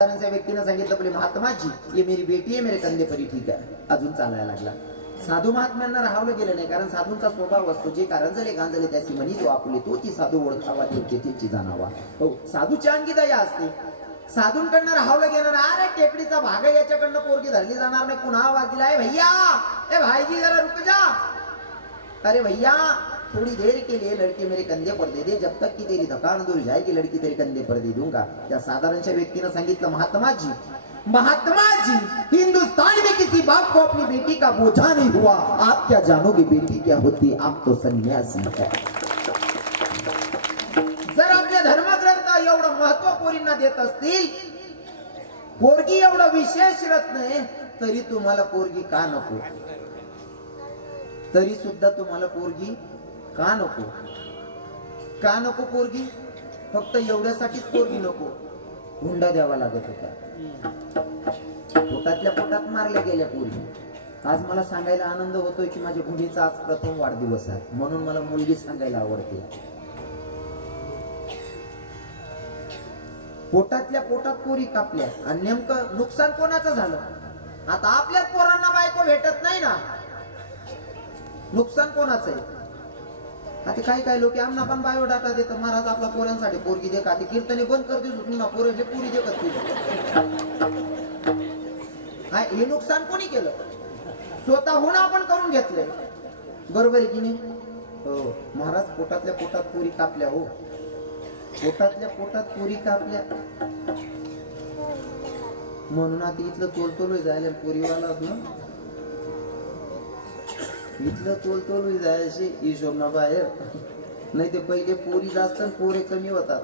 व्यक्तीने सांगितलं बोले महात्माजी ये मेरी बेटी है मेरे कंधे पर ही ठीक आहे. अजून चालायला लागला. साधू महात्म्यांना राहावलं गेलं नाही, कारण साधूंचा स्वभाव असतो जे कारंजले गांजले त्याची म्हणी जो आपुले तो ती साधू ओळखावा त्याची जाणावा. हो, साधूची अंगी दया असते. साधूंकडनं राहावलं गेलं ना, अरे टेकडीचा भाग आहे याच्याकडनं पोरगी धरली जाणार नाही. पुन्हा आवाज दिला, ए भैया ए भाईजी जरा रुक जा. अरे भैया थोड़ी देर के लिए लड़के मेरे कंधे पर दे दे, जब तक कि तेरी थकान दूर जाएगी लड़की तेरे कंधे पर दे दूंगा. त्या साधारणच्या व्यक्तीने सांगितलं, महात्मा जी हिंदुस्तान में किसी बाप को अपनी बेटी का बोझा नहीं हुआ. आप क्या जानोगे बेटी क्या होती, आप तो सन्यासी है. जर आपल्या धर्मग्रंथ एवढं महत्व पोरींना देत असतील, पोरगी एवढं विशेष रत्न आहे, तरी तुम्हाला पोरगी का नको? तरी सुद्धा तुम्हाला पोरगी का नको? का नको पोरगी? फक्त एवढ्यासाठीच पोरगी नको, हुंडा द्यावा लागत होता. पोटातल्या पोटात मारल्या गेल्या पोरी. आज मला सांगायला आनंद होतोय की माझ्या मुलीचा आज प्रथम वाढदिवस आहे, म्हणून मला मुलगी सांगायला आवडते. पोटातल्या पोटात पोरी कापल्या आणि नेमकं नुकसान कोणाचं झालं? आता आपल्याच पोरांना बायको भेटत नाही ना, नुकसान कोणाचं आहे? आता काही लोक आम्हाला पण बायोडाटा देतात, महाराज आपला पोरांसाठी पोरगी दे का, ते कीर्तने बंद करते पुन्हा पोरांचे पुरी दे करते. हे नुकसान कोणी केलं? स्वतःहून आपण करून घेतलंय. बरोबर आहे की नाही? हो महाराज, पोटातल्या पोटात पोरी कापल्या. हो, पोटातल्या पोटात पोरी कापल्या म्हणून आता इथलं तोलतोल जायला पोरीवाला इथलं तोलतोल जायचे हिशोबना बाहेर. नाही ते पहिले पोरी जास्त पोरे कमी होतात.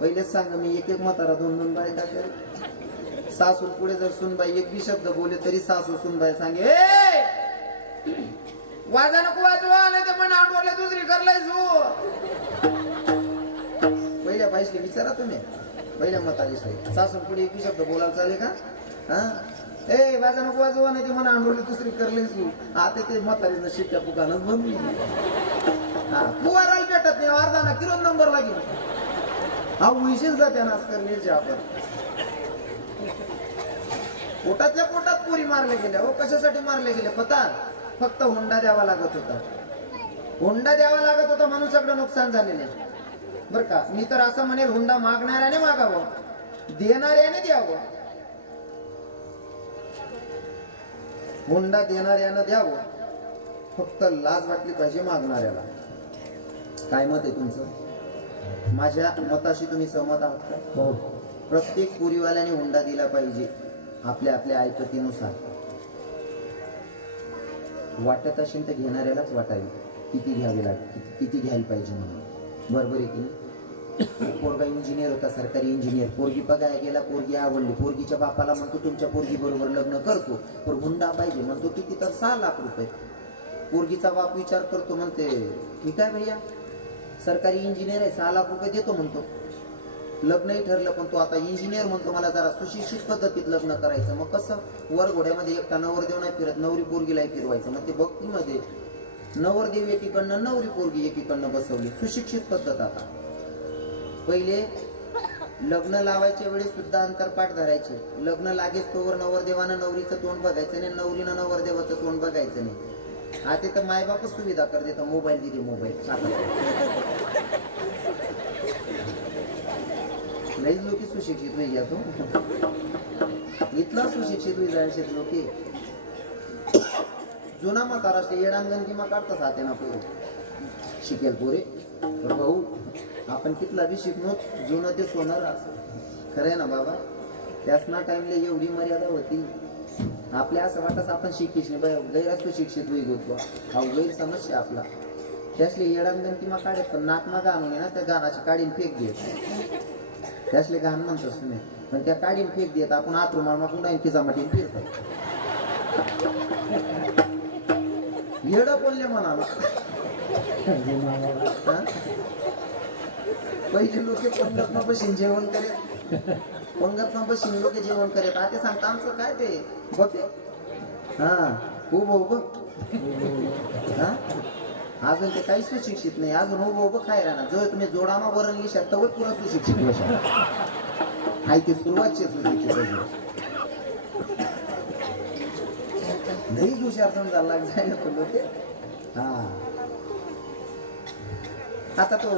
पहिलेच सांग मी, एक म्हातारा दोन बायका करे. सासू पुढे जर सुनबाई एक बी शब्द बोले तरी सासू सुनबाई सांगे, वाजा नको वाजवा, नाही ते मन आठवले दुसरी करलाय सू. पहिल्या बाईसले विचारा तुम्ही, पहिल्या म्हातारी सासू पुढे एक बी शब्द बोलायला चालेल का? हा, ए वाजा नको वाजवा, नाही ते मन आठवले दुसरी करले सू. आता ते म्हातारीनं शिट्ट्या पुकारच बंद. हा, पुवाराला भेटत नाही, अर्धा ना किरण नंबर लागेल. हा उशीर जाते नाच करण्याचे. आपण पोटातल्या पोटात पोरी मारले गेल्या. हो, कशासाठी मारले गेले पता? फक्त हुंडा द्यावा लागत होता. हुंडा द्यावा लागत होता म्हणून सगळं नुकसान झालेले. बर का, मी तर असं म्हणेल, हुंडा मागणाऱ्याने मागावं, देणाऱ्याने द्यावं. हुंडा देणाऱ्यानं द्यावं, फक्त लाज वाटली पाहिजे मागणाऱ्याला. काय मत आहे तुमचं? माझ्या मताशी तुम्ही सहमत आहात का? हो. प्रत्येक पोरीवाल्याने हुंडा दिला पाहिजे आपल्या आपल्या ऐपतीनुसार. वाटत असेल तर घेणाऱ्यालाच वाटावी किती घ्यावी लागेल, किती घ्यायला पाहिजे म्हणून. बरोबर आहे की नाही? पोरगा इंजिनियर होता, सरकारी इंजिनियर. पोरगी बघायला गेला, पोरगी आवडली. पोरगीच्या बापाला म्हणतो तुमच्या पोरगी बरोबर लग्न करतो, पण हुंडा पाहिजे म्हणतो. किती तर 6 लाख रुपये. पोरगीचा बाप विचार करतो, म्हणते ठीक आहे भैया, सरकारी इंजिनियर आहे, 6 लाख रुपये देतो म्हणतो. लग्नही ठरलं, पण तो आता इंजिनियर म्हणतो मला जरा सुशिक्षित पद्धतीत लग्न करायचं. मग कसं? वर घोड्यामध्ये एकटा नवरदेव नाही फिरत, नवरी पोरगीलाही फिरवायचं. मग ते भक्तीमध्ये नवरदेव एकीकडनं, नवरी पोरगी एकीकडनं बसवली. सुशिक्षित पद्धत. आता पहिले लग्न लावायच्या वेळेस सुद्धा अंतरपाठ धरायचे. लग्न लागेच तोवर नवरदेवानं नवरीचं तोंड बघायचं नाही, नवरीनं नवरदेवाचं तोंड बघायचं नाही. आता तर मायबापच सुविधा करते, तर मोबाईल दिली, मोबाईल लईच लोक सुशिक्षित होई जातो. इथला सुशिक्षित होई जायचे लोक. जुना मग महाराष्ट्र येडांगण किंवा काढतात हाते ना पोरे शिकेल पोरे. भाऊ आपण कितला बी शिकलो, जुनं ते सोनार. खरंय ना बाबा? त्याच ना टाइमला एवढी मर्यादा होती. आपल्या असं वाटत आपण शिकीच नाही, गैर सुशिक्षित होई होतो. हा गैरसमस्या आपला. त्यासले येडांगण किंवा काढत, पण नाकमा गाणून ना त्या गाण्याची काढीन फेक देत. त्यासले घाण म्हणतोस तुम्ही, पण त्या काढीन फेक देत. आपण आतरुमाळ मागून नाही खिजामाटीन फिरतो. येड बोलले म्हणाला. पहिले लोक पंगत बसून जेवण करे, पंगत बसून लोक जेवण करेत. आता सांगता आमचं काय ते बघ. हा उभं हा, अजून ते काही सुशिक्षित नाही. अजून उभं खायला ना, जो तुम्ही जोडामा वरण घेशाल तर पुरा सुशिक्षित बसा. हाय ते सुरुवातची लईच हुशार समजायला लागजायला तुला ते. हा आता तो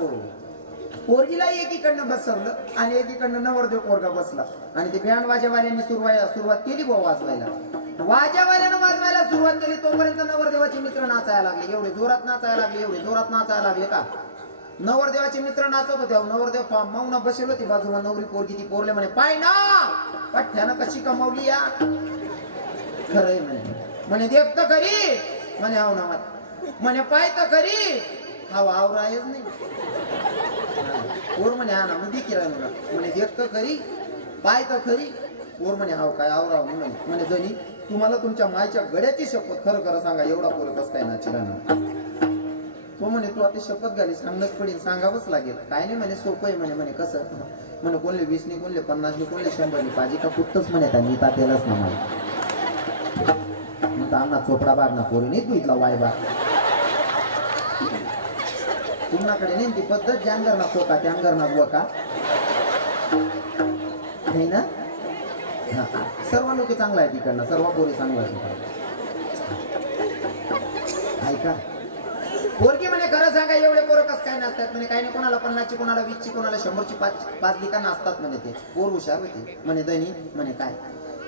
पोरगीला एकीकडनं बसवलं आणि एकीकडनं नवरदेव पोरगा बसला आणि ते बँड वाजेवाल्यांनी सुरुवात केली बुवा वाजवायला. वाजेवाल्यानं वाजवायला सुरुवात केली तोपर्यंत नवरदेवाचे मित्र नाचायला लागले. एवढे जोरात नाचायला लागले, एवढे जोरात नाचायला लागले का नवरदेवाचे मित्र नाचत होते. नवरदेव मौन बसेल होती बाजूला. नवरी पोरगी ती पोरले म्हणे पाय ना पठ्ठ्यानं कशी कमावली या. खरंय म्हणे देख तर खरी म्हणे हाव ना म्हणे पाय तर खरी हाव आवरा आहेच नाही. पोर म्हणे हा ना मग देखील म्हणे देख तर खरी पाय तर खरी. पोर म्हणे हाव काय आवराव म्हणे धनी तुम्हाला तुमच्या मायच्या गड्याची शपथ खरं खरं सांगा एवढा पोर कस काय नाची राहणार. तो म्हणे तू आता शपथ घाली सांगणंच पडेल सांगावंच लागेल. काय नाही म्हणे सोपं आहे म्हणे कसं म्हणे कोणले 20 ने कोणले 50 ने कोणले 100 ने पाहिजे का कुठंच म्हणे त्यांनी तात्यालाच ना माहिती. मग चोपडा बाग ना पोरी नाही तू इथला वाय बाग तुमच्याकडे नाही ती पद्धत ज्यांगर ना खोका त्यांगर ना बोका नाही ना. सर्व लोक चांगला आहे तिकडनं सर्व पोरी चांगला ऐका. पोरगी म्हणे खरं सांगा एवढे पोरं कसं काय नाचतात म्हणे. काही नाही कोणाला 50ची कोणाला 20ची कोणाला 100ची 5 लिका नाचतात म्हणे. ते पोर हुशार होते म्हणे धनी म्हणे काय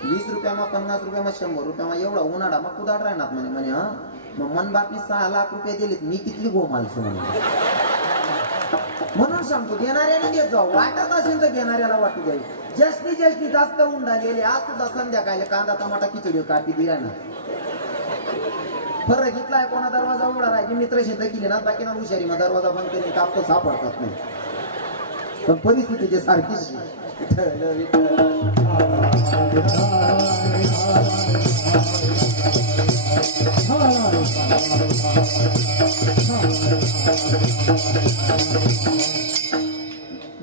20 रुपयामा 50 रुपयामा 100 रुपयामा एवढा उन्हाळा मग कुदाड राहणार म्हणे. हा मग मन बापनी 6 लाख रुपये दिलेत मी किती गोमालसो म्हणे. म्हणून सांगतो घेणाऱ्याने देत जाऊ वाटत असेल तर घेणाऱ्याला वाटू द्यावी. जास्तीत जास्त उंडालेले आज सुद्धा संध्याकाळी कांदा टमाटा खिचडी कापी दिला ना. फरक इथला आहे कोणा दरवाजा उघडा राहायची मित्र शेत केली ना बाकी ना हुशारी मग दरवाजा बंद करून कापतो सापडतात नाही. पण परिस्थिती जे सारखीच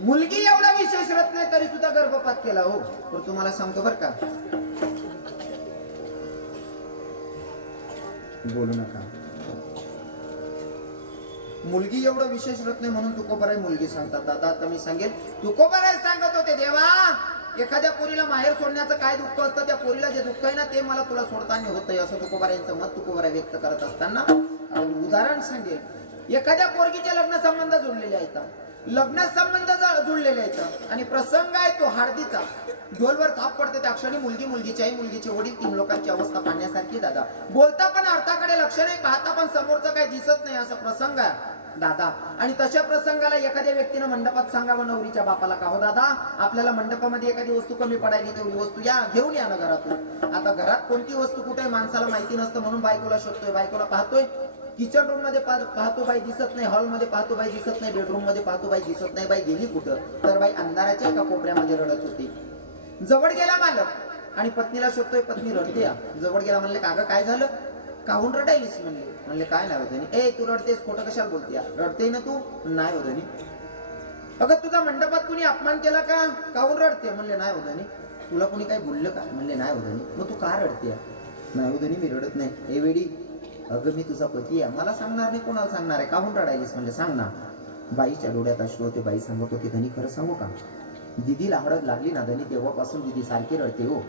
मुलगी एवढा विशेष रत्न नाही तरी सुद्धा गर्भपात केला हो. पण तुम्हाला सांगतो बर का बोलू नका. मुलगी एवढं विशेष रत्न म्हणून तुकोबाराय मुलगी सांगतात. दादा आता मी सांगेल तुकोबाराय सांगत होते देवा एखाद्या पोरीला माहेर सोडण्याचं काय दुःख असतं त्या पोरीला जे दुःख आहे ना ते मला तुला सोडताना होतंय असं तुकोबारायांचं मत तुकोबाराय व्यक्त करत असताना उदाहरण सांगेल. एखाद्या पोरगीचे लग्न संबंध जोडलेले आहेत लग्न संबंध जुळलेले आहेत आणि प्रसंग आहे तो हळदीचा. ढोलवर थाप पडते त्या क्षणी मुलगी मुलगीची आई मुलगीचे वडील 3 लोकांची अवस्था पाहण्यासारखी दादा. बोलता पण अर्थाकडे लक्ष नाही पाहता पण समोरचं काही दिसत नाही असा प्रसंग आहे दादा. आणि तशा प्रसंगाला एखाद्या व्यक्तीनं मंडपात सांगावं नवरीच्या बापाला का हो दादा आपल्याला मंडपामध्ये एखादी वस्तू कमी पडायली तेवढी वस्तू या घेऊन या ना घरातून. आता घरात कोणती वस्तू कुठे माणसाला माहिती नसतं म्हणून बायकोला शोधतोय बायकोला पाहतोय. किचन रूम मध्ये पाहतो बाई दिसत नाही. हॉल मध्ये पाहतो बाई दिसत नाही. बेडरूम मध्ये पाहतो बाई दिसत नाही. बाई गेली कुठं तर बाई अंधाराच्या एका कोपऱ्यामध्ये रडत होती. जवळ गेला मालक आणि पत्नीला शोधतोय. पत्नी रडते. जवळ गेला म्हणले काग काय झालं काहून रडायलीस म्हणले काय नाही होत. ए तू रडतेस खोटं कशाला बोलते रडते ना तू नाही होत. अगं तुझा मंडपात कुणी अपमान केला का काहून रडते म्हणले नाही होत. तुला कुणी काही बोललं का म्हणले नाही होत. मग तू का रडते नाही होत मी रडत नाही. ए वेडी अगं मी तुझा पती आहे मला सांगणार नाही कोणाला सांगणार आहे काहून रडायलीस म्हणले सांग ना. बाईच्या डोळ्यात अश्रू होते. बाई सांगत होती धनी खरं सांगू का दिदीला हळद लागली ना धनी तेव्हापासून दिदी सारखी रडते हो.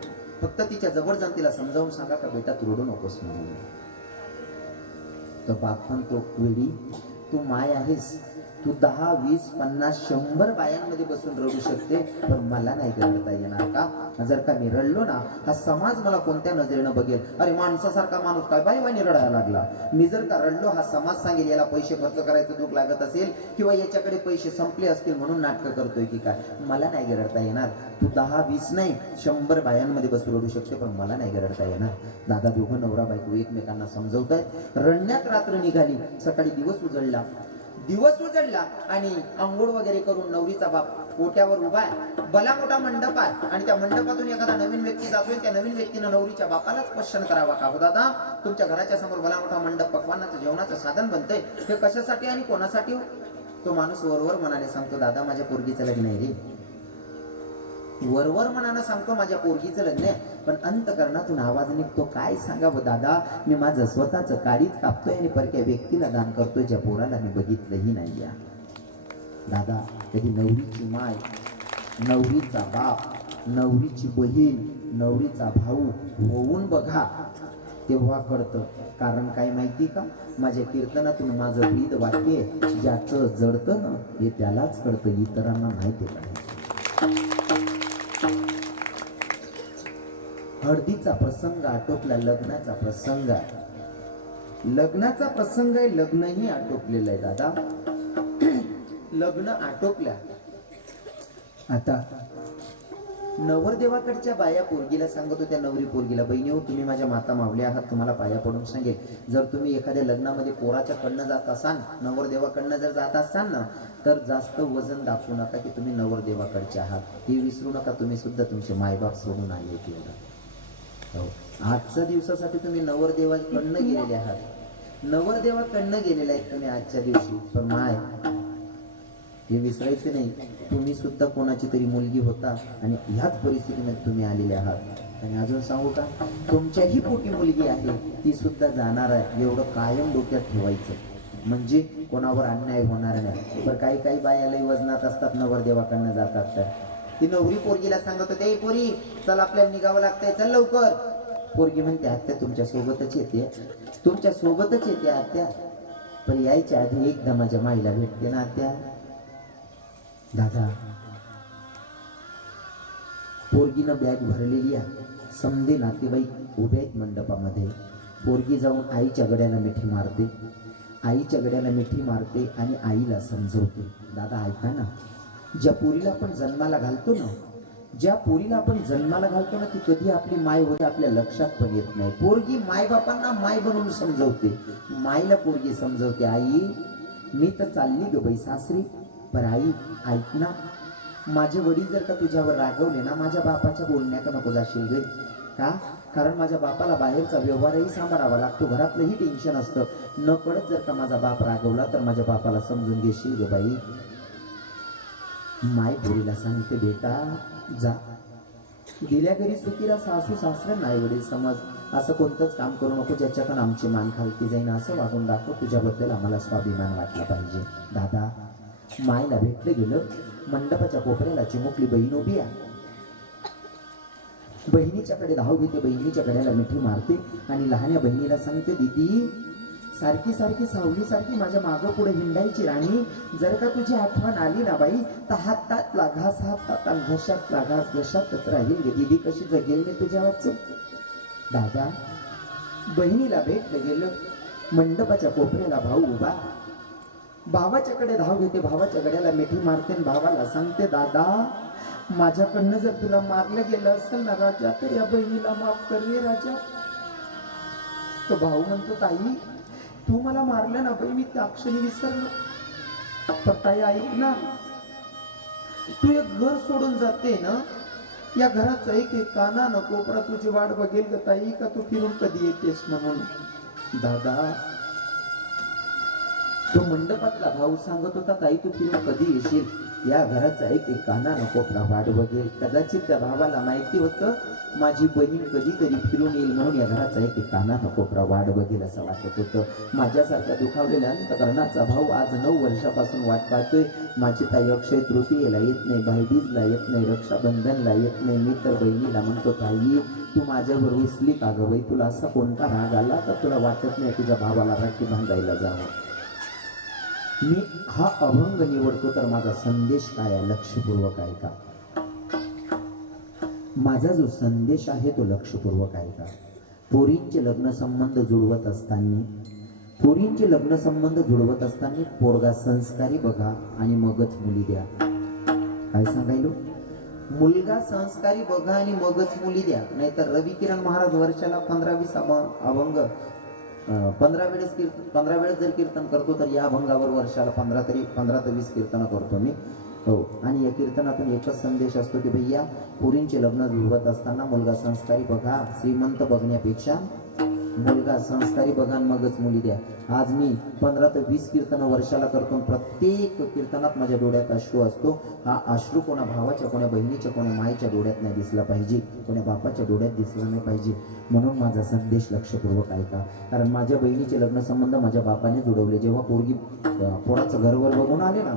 फक्त तिच्या जवळ जाऊन तिला समजावून सांगा का बेटा तू रडू नकोस म्हणून. तर बाप म्हणतो वेडी तू माय आहेस तू 10, 20, 50, 100 बायांमध्ये बसून रडू शकते पण मला नाही रडता येणार का. जर का मी रडलो ना हा समाज मला कोणत्या नजरेनं बघेल. अरे माणसासारखा माणूस काय बाई वाणी रडायला लागला. मी जर का रडलो हा समाज सांगेल याला पैसे खर्च करायचं दुःख लागत असेल किंवा याच्याकडे पैसे संपले असतील म्हणून नाटकं करतोय की काय. मला नाही रडता येणार. तू 10, 20 नाही 100 बायांमध्ये बसून रडू शकते पण मला नाही रडता येणार. दादा दोघं नवरा बायको एकमेकांना समजवतायत. रडण्यात रात्र निघाली. सकाळी दिवस उजळला आणि आंघोळ वगैरे करून नवरीचा बाप कोट्यावर उभा आहे. भला मोठा मंडप आहे आणि त्या मंडपातून एखादा नवीन व्यक्ती जातोय. त्या नवीन व्यक्तीनं नवरीच्या बापालाच क्वेश्चन करावा का हो दादा तुमच्या घराच्या समोर भला मोठा मंडप पकवानाचं जेवणाचं साधन बनतंय हे कशासाठी आणि कोणासाठी. तो माणूस वरवर मनाने सांगतो दादा माझ्या पोरगीचं लग्न आहे रे. वरवर मनानं सांगतो माझ्या पोरगीचं लग्न आहे पण अंतकरणातून आवाज निघतो काय सांगावं दादा मी माझं स्वतःच काळीच कापतोय आणि परक्या व्यक्तीला दान करतोय ज्या पोराला मी बघितलंही नाही. दादा कधी नवरीची माय नवरीचा बाप नवरीची बहीण नवरीचा भाऊ होऊन बघा, तेव्हा कळतं. कारण काय माहिती का, माझ्या कीर्तनातून माझं ब्रीद वाक्य ज्याचं जडतं ना हे त्यालाच कळतं, इतरांना माहिती कळायचं. हळदीचा प्रसंग आटोपला, लग्नाचा प्रसंग आहे. लग्नाचा प्रसंग आहे, लग्नही आटोपलेलं आहे दादा. लग्न आटोपल्या. आता नवरदेवाकडच्या बाया पोरगीला सांगत होत्या, नवरी पोरगीला, बहिणी हो तुम्ही माझ्या माता मावल्या आहात, तुम्हाला पाया पडून सांगेल, जर तुम्ही एखाद्या लग्नामध्ये पोराच्या कडनं जात असाल, नवरदेवाकडनं जर जात असाल ना, तर जास्त वजन दाखवू नका की तुम्ही नवरदेवाकडचे आहात. हे विसरू नका, तुम्ही सुद्धा तुमचे मायबाप सोडून आले होते. हो, आजच्या दिवसासाठी तुम्ही नवरदेवाकडनं गेलेले आहात, नवरदेवाकडनं गेलेले आहेत तुम्ही आजच्या दिवशी. पण माय हे विसरायचे नाही, तुम्ही सुद्धा कोणाची तरी मुलगी होता आणि ह्याच परिस्थितीमध्ये तुम्ही आलेले आहात. आणि अजून सांगू का, तुमच्याही पोटी मुलगी आहे, ती सुद्धा जाणार आहे, एवढं कायम डोक्यात ठेवायचं, म्हणजे कोणावर अन्याय होणार नाही. पण काही काही बाया लई वजनात असतात, नवरदेवाकडनं जातात, तर ती नवरी पोरगीला सांगत होते, ए पोरी चल आपल्याला निघावं लागतंय, चल लवकर. पोरगी म्हणते, आत्या तुमच्या सोबतच येते, तुमच्या सोबतच येते आत्या, पण यायच्या आधी एकदा माझ्या माईला भेटते ना आत्या. दादा, पोरगीनं बॅग भरलेली आहे, समधे नातेवाईक उभे आहेत मंडपामध्ये. पोरगी जाऊन आईच्या गड्याला मिठी मारते, आईच्या गड्याला मिठी मारते आणि आईला समजवते. दादा ऐका ना, ज्या पोरीला आपण जन्माला घालतो ना, ज्या पोरीला आपण जन्माला घालतो ना, ती कधी आपली माय होते आपल्या लक्षात पण येत नाही. पोरगी मायबापांना माय बनवून समजवते, मायला पोरगी समजवते, आई मी तर चालली ग बाई सासरी, पण आई ऐक ना, माझे वडील जर का तुझ्यावर रागवले ना, माझ्या बापाच्या बोलण्याका नको जाशील गे. का? कारण माझ्या बापाला बाहेरचा व्यवहारही सांभाळावा लागतो, घरातलंही टेन्शन असतं. न कळत जर का माझा बाप रागवला तर माझ्या बापाला समजून घेशील ग बाई. माय पोरीला सांगते, बेटा जा, दिल्या घरी सुखीरा सासू सासऱ्यांना आई वडील समज, असं कोणतंच काम करू नको ज्याच्याकडून आमची मान खालती जाईन, असं वागून दाखव, तुझ्याबद्दल आम्हाला स्वाभिमान वाटला पाहिजे. दादा, मायला भेटलं गेलं, मंडपाच्या कोपऱ्याला चिमुकली बहीण उभी आहे, बहिणीच्याकडे धाव घेते, बहिणीच्या गड्याला मिठी मारते आणि लहान्या बहिणीला सांगते, दीदी सारखी सारखी सावली सारखी माझ्या मागं पुढे हिंडायची राणी, जर का तुझी आठवण आली ना बाई, तर हातात घास, हातात घशात घास, घशातच राहील गे दीदी, कशी जगेल मी तुझ्या वाचून. दादा, बहिणीला भेटलं गेलं, मंडपाच्या कोपऱ्याला भाऊ उभा, भावाच्याकडे धाव घेते, भावाच्या गड्याला मिठी मारते, भावाला सांगते, दादा माझ्याकडनं जर तुला मारलं गेलं असेल ना राजा, तर या बहिणीला माफ कर रे राजा. तो भाऊ म्हणतो, ताई तू मला मारलं ना बाई, मी त्या क्षणी विसरलो, पण ताई ऐक ना, तू एक घर सोडून जाते ना, या घराचा एक एक काना न कोपरा तुझी वाट बघेल ग ताई, का तू फिरून कधी येतेस म्हणून. दादा, तो मंडपातला भाऊ सांगत होता, ताई तू फिरून कधी येशील, या घराचा एक एक काना न कोपरा वाट बघेल. कदाचित त्या भावाला माहिती होतं माझी बहीण कधीतरी फिरून येईल, म्हणून या घराचा एक एक काना न कोपरा वाट बघेल असं वाटत होतं. माझ्यासारख्या दुखावलेल्या अंतकरणाचा भाऊ आज 9 वर्षापासून वाट पाहतोय. माझी ताई अक्षय तृतीयेला येत नाही, भाईबीजला येत नाही, रक्षाबंधनला येत नाही. मी तर बहिणीला म्हणतो, ताई तू माझ्यावर रुसली का ग बाई, तुला असा कोणता राग आला तर तुला वाटत नाही तुझ्या भावाला राखी बांधायला जावं. मी हा अभंग निवडतो तर माझा संदेश काय आहे, लक्षपूर्वक आहे का? माझा जो संदेश आहे तो लक्षपूर्वक आहे का? पोरींचे लग्न संबंध जुळवत असताना पोरगा संस्कारी बघा आणि मगच मुली द्या. काय सांगायलो? मुलगा संस्कारी बघा आणि मगच मुली द्या. नाहीतर रवी किरण महाराज वर्षाला 15-20 अभंग 15 वेळेस जर कीर्तन करतो तर या अभंगावर वर्षाला 15 ते 20 कीर्तन करतो मी. हो, आणि या कीर्तनातून एकच संदेश असतो की भैया पोरींचे लग्न जुळवत असताना मुलगा संस्कारी बघा, श्रीमंत बघण्यापेक्षा मुलगा संस्कारी बघा मगच मुली द्या. आज मी 15 ते 20 कीर्तन वर्षाला करतो. प्रत्येक कीर्तनात माझ्या डोळ्यात अश्रू असतो. हा अश्रू कोणा भावाच्या, कोणा बहिणीच्या, कोणा माईच्या डोळ्यात नाही दिसला पाहिजे, कोणा बापाच्या डोळ्यात दिसला नाही पाहिजे. म्हणून माझा संदेश लक्षपूर्वक ऐका. कारण माझ्या बहिणीचे लग्न संबंध माझ्या बापाने जुळवले. जेव्हा पोराचं घरवर बघून आले ना,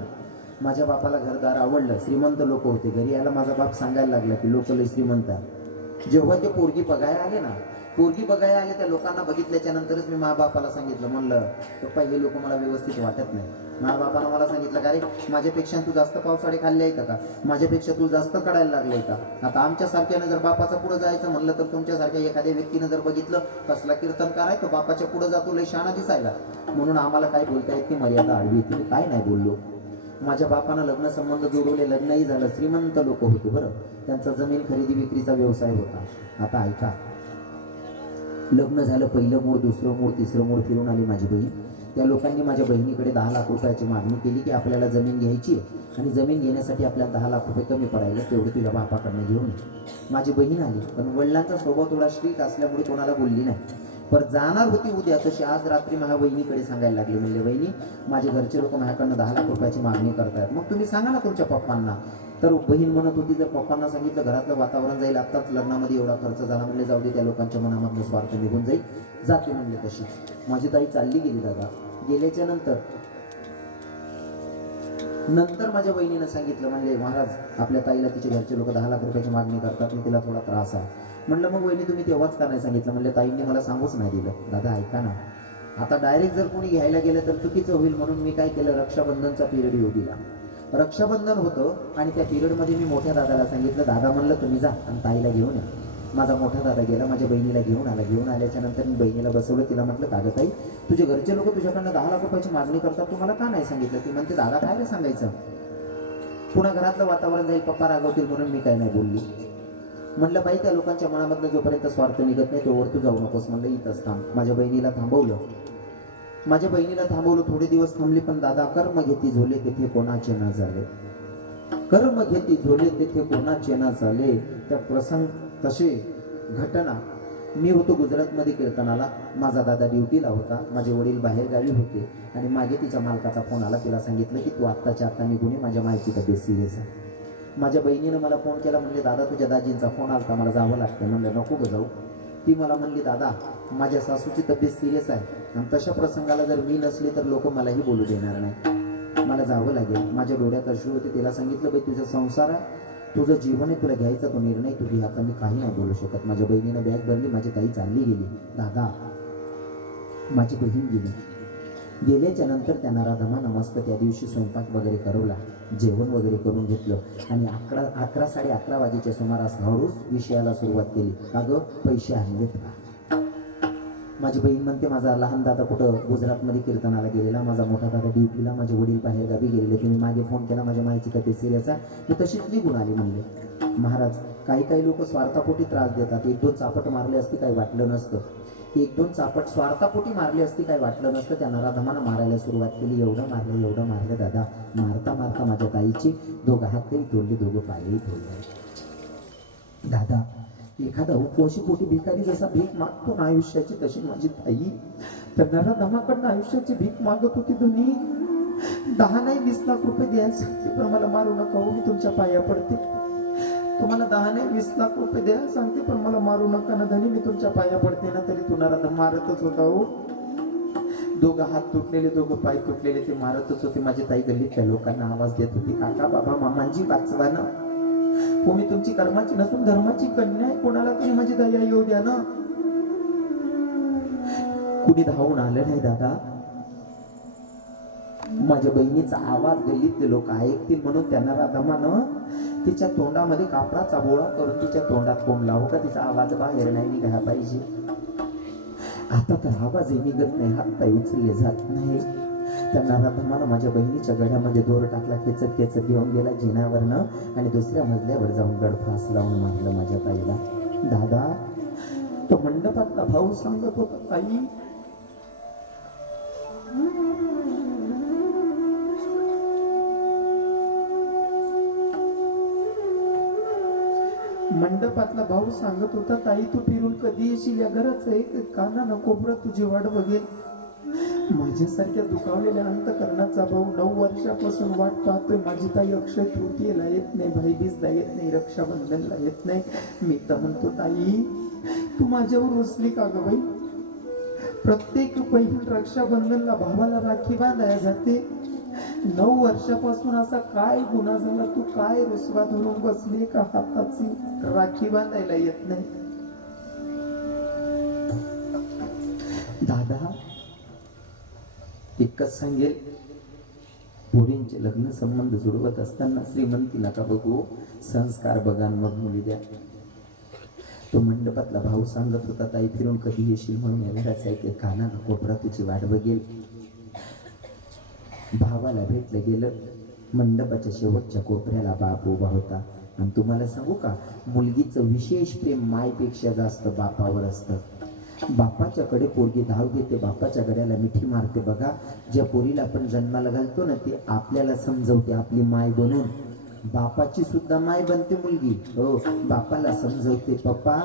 माझ्या बापाला घरदार आवडलं, श्रीमंत लोक होते. घरी यायला माझा बाप सांगायला लागला की लोक लय श्रीमंत आहे. जेव्हा ते पोरगी बघायला आले ना, पोरगी बघायला आले, त्या लोकांना बघितल्याच्या नंतरच मी माझ्या बापाला सांगितलं, म्हणलं पप्पा हे लोक मला व्यवस्थित वाटत नाही. माझ्या बापानं मला सांगितलं का रे, माझ्यापेक्षा तू जास्त पावसाळे खाल्ले आहे का, माझ्यापेक्षा तू जास्त कडायला लागले का. आता आमच्यासारख्यानं जर बापाचा पुढे जायचं म्हणलं तर तुमच्यासारख्या एखाद्या व्यक्तीनं जर बघितलं कसला कीर्तनकार आहे तो बापाच्या पुढे जातो, लय शाणा दिसायला, म्हणून आम्हाला काय बोलता येत की मर्यादा आडवी येते. मी काय नाही बोललो. माझ्या बापानं लग्न संबंध जोडवले, लग्नही झालं, श्रीमंत लोक होते बरं, त्यांचा जमीन खरेदी विक्रीचा व्यवसाय होता. आता ऐका, लग्न झालं, पहिलं मूळ, दुसरं मूळ, तिसरं मूळ फिरून आली माझी बहीण. त्या लोकांनी माझ्या बहिणीकडे 10 लाख रुपयाची मागणी केली की आपल्याला जमीन घ्यायची आणि जमीन घेण्यासाठी आपल्याला 10 लाख रुपये कमी पडायला, तेवढे तुझ्या बापाकडनं घेऊन ये. माझी बहीण आली, पण वडिलांचा स्वभाव थोडा स्ट्रिक्ट असल्यामुळे कोणाला बोलली नाही. पण जाणार होती उद्या, तशी आज रात्री माझ्या बहिणीकडे सांगायला लागली, म्हणले वहिनी माझे घरचे लोक माझ्याकडनं 10 लाख रुपयाची मागणी करतायत, मग तुम्ही सांगा ना तुमच्या पप्पांना. तर बहीण म्हणत होती जर पप्पांना सांगितलं घरातलं वातावरण जाईल, आत्ताच लग्नामध्ये एवढा खर्च झाला, म्हणले जाऊ दे, त्या लोकांच्या मनामधनं स्वार्थ निघून जाईल, जाते म्हणले. तशीच माझी ताई चालली गेली. दादा गेल्याच्या नंतर माझ्या बहिणीनं सांगितलं, म्हणले महाराज आपल्या ताईला तिचे घरचे लोक 10 लाख रुपयाची मागणी करतात आणि तिला थोडा त्रास आहे. म्हणलं मग वहिनी तुम्ही तेव्हाच का नाही सांगितलं. म्हणले ताईंनी मला सांगूच नाही दिलं. दादा ऐका ना, आता डायरेक्ट जर कोणी घ्यायला गेलं तर चुकीचं होईल, म्हणून मी काय केलं, रक्षाबंधनचा पिरियड येऊ दिला. रक्षाबंधन होतं आणि त्या पिरियडमध्ये मी मोठ्या दादाला सांगितलं, दादा म्हणलं तुम्ही जा आणि ताईला घेऊन या. माझा मोठा दादा गेला, माझ्या बहिणीला घेऊन आला. घेऊन आल्याच्या नंतर मी बहिणीला बसवलं, तिला म्हटलं दादा ताई तुझे घरचे लोक तुझ्याकडनं 10 लाख रुपयाची मागणी करतात, तुम्हाला का नाही सांगितलं. ती म्हणते दादा काय रे सांगायचं, पुन्हा घरातलं वातावरण जाईल, पप्पा रागवतील, म्हणून मी काय नाही बोलली. म्हटलं बाई त्या लोकांच्या मनामधनं जोपर्यंत स्वार्थ निघत नाही तोवर तू जाऊ नकोस. म्हणलं इथंच थांब. माझ्या बहिणीला थांबवलं, थोडे दिवस थांबली. पण दादा कर्म घेती झोले तेथे कोणाचे ना झाले, कर्म घेती झोले तेथे कोणाचे ना झाले. त्या प्रसंग तसे घटना, मी होतो गुजरातमध्ये कीर्तनाला, माझा दादा ड्युटीला होता, माझे वडील बाहेर गावी होते आणि मागे तिच्या मालकाचा फोन आला. तिला सांगितलं की तू आत्ताच्या आत्ता निघून ये, माझ्या मायची तब्येत सिरियस आहे. माझ्या बहिणीनं मला फोन केला, म्हणले दादा तुझ्या दाजींचा फोन आला, मला जावं लागतं. म्हणलं नको ग जाऊ. ती मला म्हणली दादा माझ्या सासूची तब्येत सिरियस आहे आणि तशा प्रसंगाला जर मी नसले तर लोक मलाही बोलू देणार नाही, मला जावं लागेल. माझ्या डोळ्यात अश्रू होते. तिला सांगितलं बाई तुझा संसार आहे, तुझं जीवन आहे, तुला घ्यायचा तो निर्णय तू घे, आता मी काही नाही बोलू शकत. माझ्या बहिणीनं बॅग भरली, माझी ताई चालली गेली. दादा माझी बहीण गेल्याच्या नंतर त्यांना राधामानं मस्त त्या दिवशी स्वयंपाक वगैरे करवला, जेवण वगैरे करून घेतलं आणि 11 साडे11 वाजेच्या सुमारास हळूच विषयाला सुरुवात केली. का गं पैसे आणलेत का. माझी बहीण म्हणते माझा लहान दादा कुठं गुजरातमध्ये कीर्तनाला गेलेला, माझा मोठा दादा ड्युटीला, माझे वडील बाहेर गावी गेलेले, तुम्ही मागे फोन केला माझ्या मायची तब्येत सिरियस आहे, मी तशीच निघून आली. म्हणले महाराज काही लोक स्वार्थापोटी त्रास देतात. 1-2 चापट मारले असते काही वाटलं नसतं, 1-2 चापट स्वार्थापोटी मारली असती काय वाटलं नसतं. त्यांना राधामानं मारायला सुरुवात केली. एवढं मारलं दादा. मारता माझ्या ताईची 2 हातही तोडले, 2 पायही तोडले. दादा एखादा उपवाशी पोटी भिकारी जसा भीक मागतो ना आयुष्याची, तशी माझी ताई त्यांना राधामाकडनं आयुष्याची भीक मागत होती. धनी 10 नाही 20 लाख रुपये द्यायला, पण मला मारू नका हो, मी तुमच्या पाया पडते. तुम्हाला 10 नाही 20 लाख रुपये द्या सांगते, पण मला मारू नका ना धनी, मी तुमच्या पाया पडते ना. तरी तुम्हाला मारतच होता हो. 2 हात तुटलेले, 2 पाय तुटलेले, ते मारतच होते. माझी ताई गल्लीत त्या लोकांना आवाज देत होती, काका बाबा मामांची वाचवा ना हो, मी तुमची कर्माची नसून धर्माची कन्या आहे, कोणाला तरी माझी दया येऊ द्या ना. कुणी धावून आलं नाही दादा. माझ्या बहिणीचा आवाज गल्लीतले लोक ऐकतील म्हणून त्यांना राधामानं तिच्या तोंडामध्ये कापडाचा बोळा करून तिच्या तोंडात कोंबला हो का, तिचा आवाज बाहेर नाही निघाला पाहिजे. आता तर आवाजही निघत नाही, हात पाय उचलले जात नाही. त्यांना राधामानं माझ्या बहिणीच्या गड्यामध्ये दोर टाकला, खेचत घेऊन गेला जिन्यावरनं आणि दुसऱ्या मजल्यावर जाऊन गडफास लावून मारलं माझ्या ताईला. दादा तो मंडपातला भाऊ सांगत होता, ताई मंडपातला भाऊ सांगत होता, ताई तू फिरून कधी येशील या घराचं एक कानानं कोपरा तुझी वाट बघेल. माझ्यासारख्या दुखावलेल्या अंतकरणाचा भाऊ 9 वर्षापासून वाट पाहतोय. माझी ताई अक्षय तृतीयेला येत नाही, भाईबीजला येत नाही, रक्षाबंधनला येत नाही. मी तर म्हणतो ताई तू माझ्यावर रुसली का ग बाई. प्रत्येक बहीण रक्षाबंधनला भावाला राखी बांधायला जाते, 9 वर्षापासून असा काय गुन्हा झाला? तू काय रुसवा धरून बसली का हाताची राखी बांधायला येत नाही? दादा एकच सांगेल, पोरींचे लग्न संबंध जुळवत असताना श्रीमंती नका बघू, संस्कार बघा मग मुली द्या. तो मंडपातला भाऊ सांगत होता, ताई फिरून कधी येशील म्हणून या घराचा एक कानानं कोपरा तुझी वाट बघेल. भावाला भेटलं गेलं. मंडपाच्या शेवटच्या कोपऱ्याला बाप उभा होता. आणि तुम्हाला सांगू का, मुलगीचं विशेष प्रेम मायपेक्षा जास्त बापावर असतं. बापाच्याकडे पोरगी धाव घेते, बापाच्या गड्याला मिठी मारते. बघा, ज्या पोरीला आपण जन्माला घालतो ना, ती आपल्याला समजवते आपली माय बनून. बापाची सुद्धा माय बनते मुलगी. हो, बापाला समजवते, पप्पा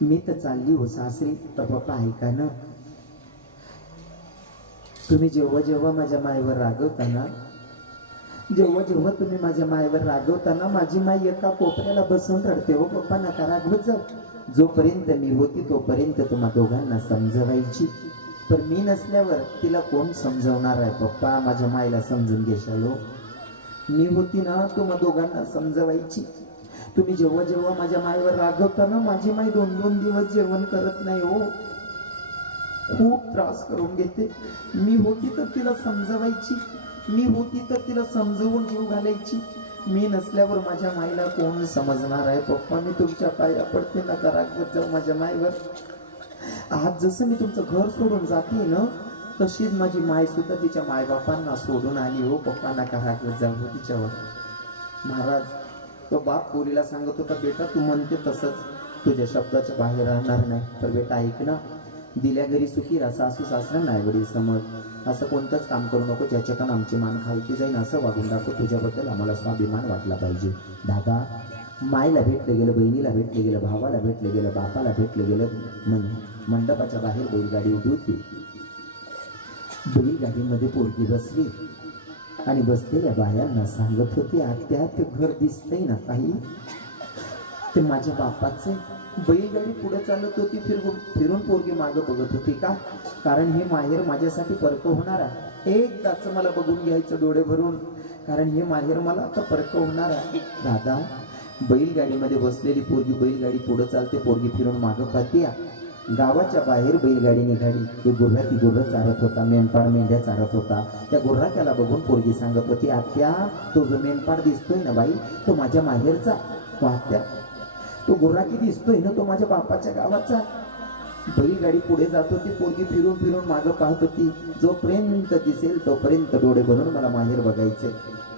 मी तर चालली हो सासरी, तर पप्पा ऐका ना, तुम्ही जेव्हा जेव्हा माझ्या मायवर रागवताना, जेव्हा जेव्हा तुम्ही माझ्या मायवर रागवताना, माझी माय एका कोपऱ्याला बसून रडते. हो पप्पा नका रागवत जाऊ. जोपर्यंत मी होती तोपर्यंत तुम्हा दोघांना समजवायची, पण मी नसल्यावर तिला कोण समजवणार आहे? पप्पा माझ्या मायला समजून घेशाल. मी होती ना, तुम्हा दोघांना समजवायची. तुम्ही जेव्हा जेव्हा माझ्या मायवर रागवताना, माझी माय 2-2 दिवस जेवण करत नाही. हो, खूप त्रास करून घेते. मी होती तर तिला समजवायची, मी होती तर तिला समजवून जीव घालायची. मी नसल्यावर माझ्या माईला कोण समजणार आहे? पप्पा मी तुमच्या पाया पडते, नका रागवत जाऊ माझ्या माईवर. आज जसं मी तुमचं घर सोडून जाते ना, तशीच माझी माय सुद्धा तिच्या मायबापांना सोडून आली. हो पप्पा नका रागवत जाऊ तिच्यावर. महाराज तो बाप पोरीला सांगत होता, बेटा तू म्हणते तसंच तुझ्या शब्दाच्या बाहेर राहणार नाही, तर बेटा ऐक ना, दिल्या घरी सुखी राहा, सासू सासरा नाही वडील समज. असं कोणतंच काम करू नको ज्याच्याकडून आमची मान खालती जाईल. असं वागून दाखव, तुझ्याबद्दल आम्हाला स्वाभिमान वाटला पाहिजे. दादा, मायला भेटलं गेलं, बहिणीला भेटलं गेलं, भावाला भेटलं गेलं, बापाला भेटलं गेलं. मंडपाच्या बाहेर बैलगाडी उभी होती. बैलगाडीमध्ये पोरगी बसली आणि बसलेल्या बायांना सांगत होती, आत्या ते घर दिसतंय ना काही, ते माझ्या बापाचे. बैलगाडी पुढे चालत होती, फिरून पोरगी मागं बघत होती. का? कारण हे माहेर माझ्यासाठी परक होणार आहे. एकदाच मला बघून घ्यायचं डोळे भरून, कारण हे माहेर मला आता परक होणार आहे. दादा, बैलगाडीमध्ये बसलेली पोरगी, बैलगाडी पुढे चालते, पोरगी फिरून मागं पाहते. गावाच्या बाहेर बैलगाडी निघाली. ते गुर्रा चारत होता, मेंढपाळ मेंढ्या चारत होता. त्या गुर्राक्याला बघून पोरगी सांगत होती, आत्या तो जो मेंढपाळ दिसतोय ना बाई, तो माझ्या माहेरचा. तो आत्या, तो गुर्राकी दिसतोय ना, तो माझ्या बापाच्या गावाचा. बैलगाडी पुढे जात होती, पोरगी फिरून फिरून मागं पाहत होती. जोपर्यंत दिसेल तोपर्यंत डोळे भरून मला माहेर बघायचे.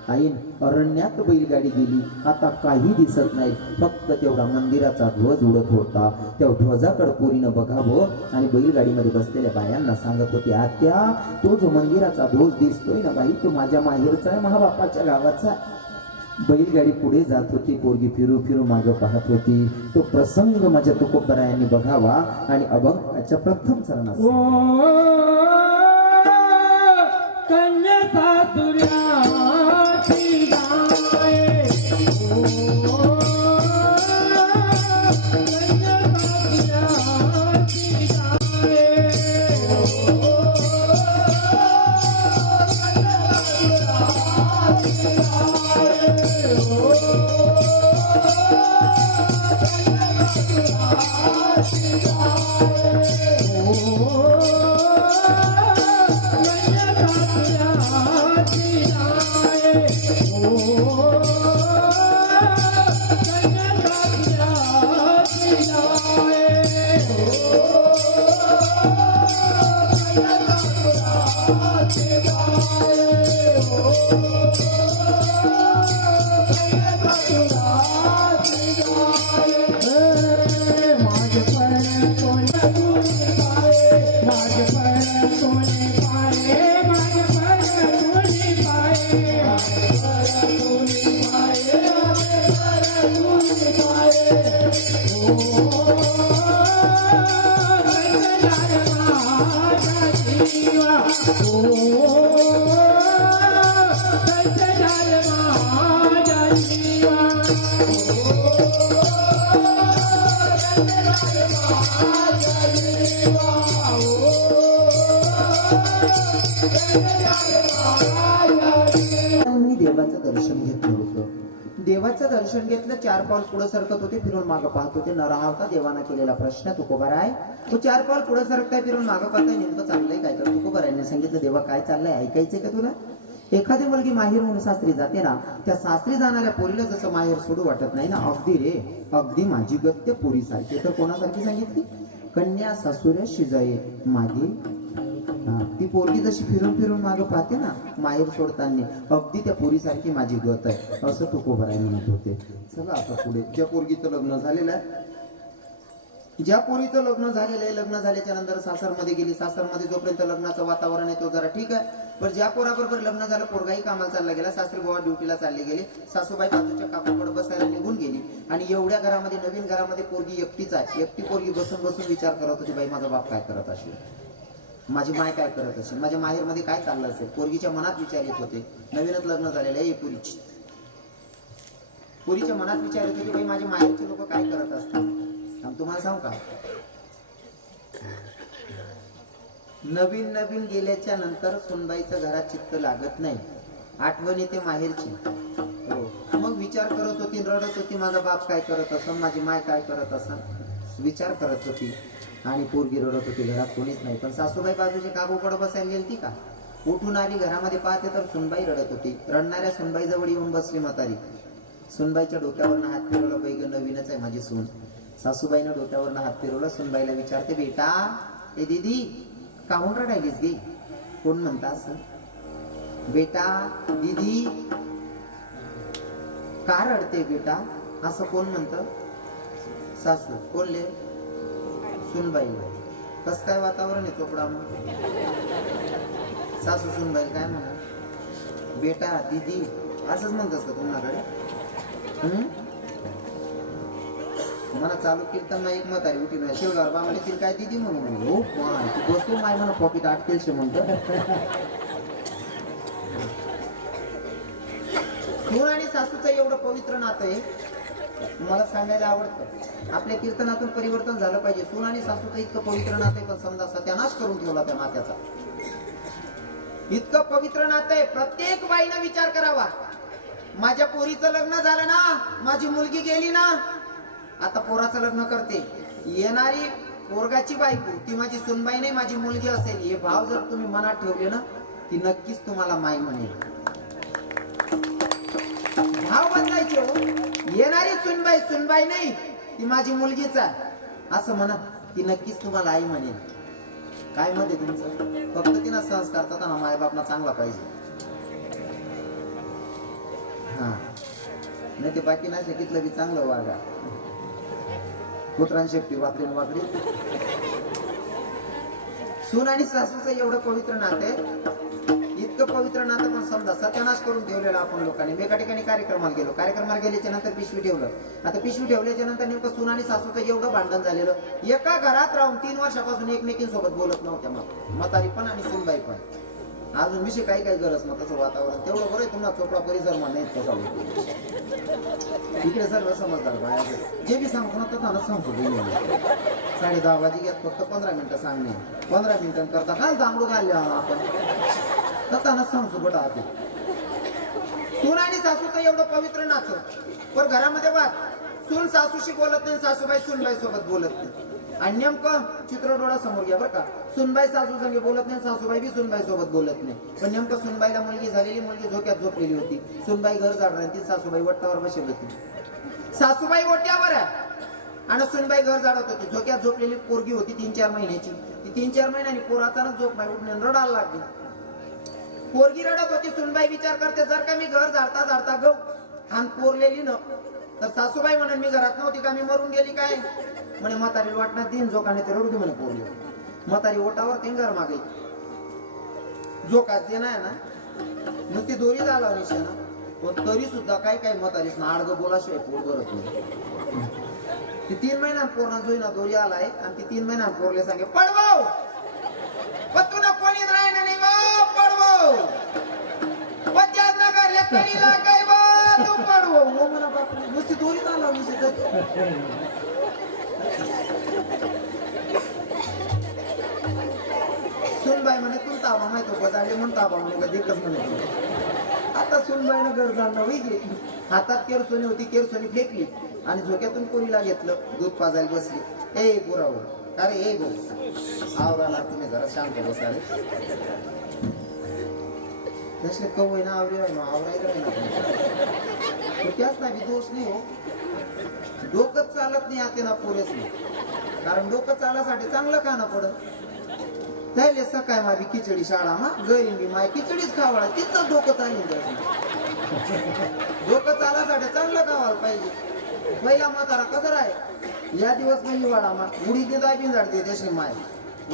आईन अरण्यात बैलगाडी गेली, आता काही दिसत नाही, फक्त तेवढा मंदिराचा ध्वज उडत होता. त्या ध्वजाकडे पोरीनं बघावं आणि बैलगाडीमध्ये बसलेल्या बायांना सांगत होती, आत्या तो जो मंदिराचा ध्वज दिसतोय ना बाई, तो माझ्या माहेरचा आहे, महाबापाच्या गावाचा. बैलगाडी पुढे जात होती, पोरगी फिरू फिरू मागं पाहत होती. तो प्रसंग माझ्या तुकोबरायांनी बघावा आणि अभंगाच्या प्रथम चरणात कन्या सासुऱ्याची गाय, देवाचं दर्शन घेतलं, 4 पाऊल पुढे सरकत होते, फिरून मागं पाहत होते. नरा होता देवाना केलेला प्रश्न, तुकोबाराय तू 4 पाऊल पुढे सरकताय, फिरून मागं पाहताय, नेमकं चाललंय काय? तर तुकोबारायने सांगितलं, देवा काय चाललंय, ऐकायचंय का तुला? एखादी मुलगी माहेर म्हणून सासरी जाते ना, त्या सासरी जाणाऱ्या पोरीला जसं माहेर सोडू वाटत नाही ना, अगदी रे अगदी माझी गत्य पोरी सारखी. तर कोणासारखी सांगितली? कन्या सासुर शिजाये मागे. ती पोरगी जशी फिरून फिरून मागे पाहते ना माहेर सोडताना, अगदी त्या पोरीसारखी माझी गत आहे, असं तुकोबाराय म्हणत होते. चला आता पुढे. ज्या पोरगीचं लग्न झालेलं आहे, ज्या पोरीचं लग्न झालेलं आहे, लग्न झाल्याच्या नंतर सासरमध्ये गेली. सासरमध्ये जोपर्यंत लग्नाचं वातावरण आहे तो जरा ठीक आहे, पण ज्या पोराबरोबर लग्न झालं, पोरगाही कामाला चालला गेला, सासरी बुवा ड्युटीला चालले गेले, सासूबाई बाजूच्या काकूकडे बसायला निघून गेली. आणि एवढ्या घरामध्ये, नवीन घरामध्ये पोरगी एकटीच आहे. एकटी पोरगी बसून बसून विचार करत होती, बाई माझा बाप काय करत असेल, माझी माय काय करत असेल, माझ्या माहेरमध्ये काय चाललं असेल. पोरगीच्या मनात विचार येत होते. नवीनच लग्न झालेलं आहे पुरीची. पुरीच्या मनात विचार येत होते, बाई माझे माहेरचे लोक काय करत असतात. तुम्हाला सांगू का, नवीन नवीन गेल्याच्या नंतर सुनबाईचं घरात चित्त लागत नाही, आठवण येते माहेरची. हो, मग विचार करत होती, रडत होती, माझा बाप काय करत असन, माझी माय काय करत असन, विचार करत होती. आणि पोरगी रडत होती, घरात कोणीच नाही. पण सासूबाई बाजूची काकूकडे बसायला गेली का, उठून आली, घरामध्ये पाहते तर सुनबाई रडत होती. रडणाऱ्या सुनबाई जवळ येऊन बसली म्हातारी. सुनबाईच्या डोक्यावरनं हात फिरवला, बाई ग नवीनच आहे माझी सून. सासूबाईनं डोक्यावरनं हात फिरवला. सुनबाईला विचारते, बेटा ए दीदी काहून रडायलीस गे? कोण म्हणता असं? बेटा दीदी का रडते बेटा असं कोण म्हणतं? सासू. कोणले? सुनबाईला. कस काय वातावरण आहे चोपडा? सासू सुनबाई काय म्हणा, बेटा दीदी असंच म्हणतस का तुमच्याकडे? मला चालू कीर्तन ना एक म्हातारी उठी नाही, शेवगार बा मला ती काय दिदी म्हणून, हो माय तू बसतो माय मला पॉकेट आटकेलशे म्हणतो. सून आणि सासूचं एवढं पवित्र नातं आहे, मला सांगायला आवडतं. आपल्या कीर्तनातून परिवर्तन झालं पाहिजे. सून आणि सासूचं इतकं पवित्र नातं आहे, पण समजा सत्यानाश करून ठेवला त्या नात्याचा. इतकं पवित्र नातं आहे, प्रत्येक बाईनं विचार करावा. माझ्या पोरीचं लग्न झालं ना, माझी मुलगी गेली ना, आता पोराचं लग्न करते, येणारी पोरगाची बायको ती माझी सुनबाई नाही, माझी मुलगी असेल. हे भाव जर तुम्ही मनात ठेवले ना, ती नक्कीच तुम्हाला माय म्हणेल. भाव बदलायचे हो. येणारी सुनबाई सुनबाई नाही, ती माझी मुलगीच आहे असं म्हणा, ती नक्कीच तुम्हाला आई म्हणेल. काय मत आहे तुमचं? फक्त तिनं संस्कार करताना माय बापना चांगला पाहिजे. हा नाही ते बाकी नाही कितलं बी चांगलं वागा. पुत्रांची शेपटी वाकडी वाकडी. सून आणि सासूचं एवढं पवित्र नाते, इतकं पवित्र नातं, पण समजा सत्यानाश करून ठेवलेलं आपण लोकांनी. मी एका ठिकाणी कार्यक्रमाला गेलो, कार्यक्रमाला गेल्याच्या नंतर पिशवी ठेवलं. आता पिशवी ठेवल्याच्या नंतर नेमकं सून आणि सासूचं एवढं भांडण झालेलं, एका घरात राहून 3 वर्षापासून एकमेकींसोबत बोलत नव्हत्या. मग म्हातारी पण आणि सुनबाई पण. अजून विषय काही गरज ना तसं वातावरण तेवढं बरं आहे. तुम्हाला चोपडा परिसर मा नाही तसा इकडे सर्व समजदार बाहेर जे बी सांगतो ना तसं सांगतो. 10:30 वाजे घ्या, फक्त 15 मिनिटं सांगणे. 15 मिनिटं करता काय दांगडू घालले आपण तसं सांगतो बटा. आधी सून आणि सासूचं एवढं पवित्र नातं, पण घरामध्ये वाद. सून सासूशी बोलत नाही, सासूबाई सुनबाई सोबत बोलत नाही. आणि नेमकं चित्र डोळा समोर घ्या बरं का, सुनबाई सासू संगे बोलत नाही, सासूबाई बी सुनबाई सोबत बोलत नाही. पण नेमकं सुनबाईला मुलगी झालेली, मुलगी झोक्यात झोपलेली होती. सुनबाई घर झाड राहिली, सासूबाई वट्टावर बसली होती. सासूबाई ओट्यावर आहे आणि सुनबाई घर झाडत होती. झोक्यात झोपलेली पोरगी होती 3-4 महिन्याची. ती 3-4 महिन्यांनी पोर अचानक झोप नाही उठणे, रडायला लागली. पोरगी रडत होती. सुनबाई विचार करते, जर का मी घर झाडता झाडता गौ आणि पोरलेली न, तर सासूबाई म्हणून मी घरात नव्हती का, मी मरून गेली काय? म्हणे म्हातारी वाटणार 3 झोकाने ते रडू दे म्हणे पोरली. म्हातारी ओटावर 3 घर मागे झोकाच दे नाही ना, नुसती दोरी झाला निशाणा. पण तरी सुद्धा काय काय म्हातारीस ना आडगं बोलाशिवाय पोर भरत नाही. ती 3 महिन्यात पोरणा जोईना दोरी आलाय आणि ती 3 महिन्यात पोरले सांगे पडवो पतुना कोणी राहिना नाही वा पडवो पत्यात नगर लेकडीला काय वा तू पडवो. हो म्हणा बापरे, नुसती दोरी झाला निशाणा. सुनबाई म्हणे तू ताबा माहिती बजाडले म्हणून ताबा म्हणे का देखच म्हणे. आता सुनबाईनं घर जाणं होई गे. हातात केरसोनी होती, केरसोनी फेकली आणि झोक्यातून पोरीला घेतलं, दूध पाजायला बसली. ए पुराव, अरे ए भाऊ आवराला तुम्ही जरा शांत बसा रे. तसले कवय ना आवरी राही आवरायला राही ना त्याच नाही दोष नाही हो. डोकंच चालत नाही आता ना पुरेच नाही, कारण डोकं चालासाठी चांगलं खाणं पडत. त्याले सकाळ माझी खिचडी शाळा मा गरीबी माय खिचडीच खावाळा तिथं डोकं चालून जायचं. डोकं चालासाठी चांगलं खावायला पाहिजे. पहिला म्हातारा कसं राहे या दिवस म्हणजे वाडा मा उडीची दाय बिन जाडते त्याशी माय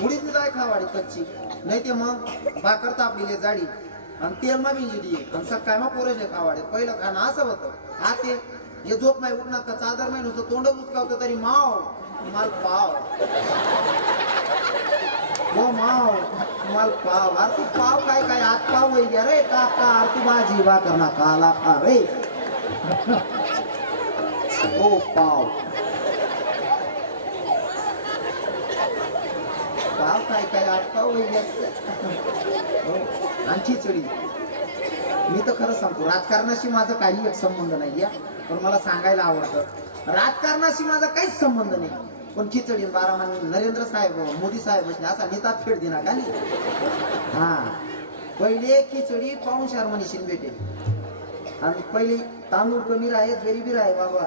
उडीची दाय खावाडी कच्ची नाही ते मग भाकर तापलेली जाडी आणि तेल मा बिंजी आणि सकाळ मग पोरेचे खावाडे. पहिलं खाणं असं होतं. हा ते हे झोप माय उठणार का चादर माय नुसतं तोंड उचकावतं तरी माव माल पाव हो माव माल पाव. अरे तू पाव काय काय आत पाव वही घ्या रे काका. अरे तू भाजी बा करना काला खा रे ओ पाव पाव काय काय आत पाव वही घ्या. आणि खिचडी. मी तर खरं सांगतो राजकारणाशी माझा काही एक संबंध नाही या, पण मला सांगायला आवडतं. राजकारणाशी माझा काहीच संबंध नाही, पण खिचडी बारामानी नरेंद्र साहेब मोदी साहेब असा नेता फेड दिना का नाही. हा पहिले खिचडी पाहुणचार म्हणीशीन भेटे आणि पहिले तांदूळ कमी राहे गरीबी राहे बाबा.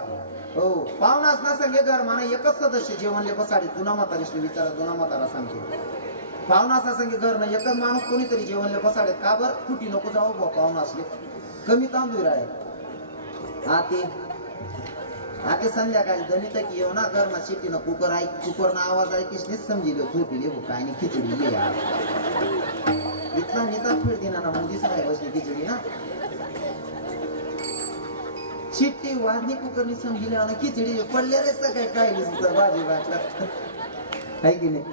हो पाहुणाच ना सांगे घर म्हणा एकच सदस्य जेवणले बसाडे. जुना म्हातारीशी विचारा, जुना म्हातारा सांगते पाहुणा असा सांगे घर ना एकच माणूस कोणीतरी जेवणले बसाडे. का बर कुठी नको जाऊ बा पाहुणा असले कमी तांदूळ राहे. आते संध्याकाळी गणित की येऊ ना घरमा शेतीनं कुकर आहे कुकरना आवाज आहे किसनेच समजिले झोपिले हो काय नाही खिचडी ये यार. इथला नेता फिर दिना ना मोदी साहेब बसली खिचडी ना शिट्टी वाजनी कुकरनी समजिले ना खिचडी पडले रे काय काय भाजी वाटला आहे की नाही.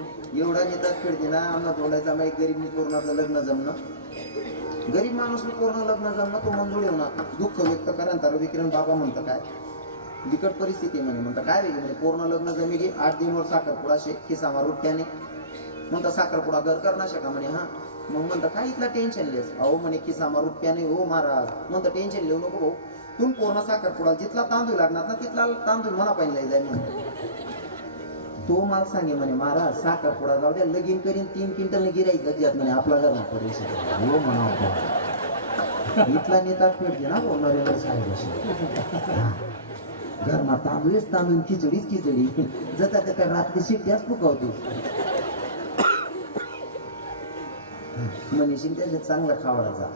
एवढा नेता फिर दिना आम्हाला तोडायचा मग गरीब कोरोनाचं लग्न जमणं. गरीब माणूस कोरोना लग्न जमणं तो मंजूर येऊ ना दुःख व्यक्त करा. तर विक्रम बाबा म्हणतं काय बिकट परिस्थिती म्हणे. म्हणतं काय वेगळी म्हणजे पूर्ण लग्न जमी घे 8 दिनवर साखरपुडा शे खिसा मारू त्याने म्हणता साखरपुडा घर करणार शका म्हणे. हा मग म्हणतं काय इथला टेन्शन लेस. अहो म्हणे खिसा मारू त्याने हो महाराज म्हणतं टेन्शन लिहू नको भाऊ तुम पूर्ण साखरपुडा जिथला तांदूळ लागणार ना तिथला तांदूळ म्हणा पाहिजे जाईल म्हणे. तो मला सांगे म्हणे महाराज साखरपुडा जाऊ द्या लगीन करीन 3 क्विंटल गिरायचं त्यात म्हणे आपला घर ना पडेल हो म्हणा. इथला नेता फेडते ना नरेंद्र साहेब घरमा तांदूळच तांदूळ खिचडीच खिचडी जता त्या रात्री शिट्ट्याच फुकावतो मनीषीन त्याच्या चांगला खावाडाचा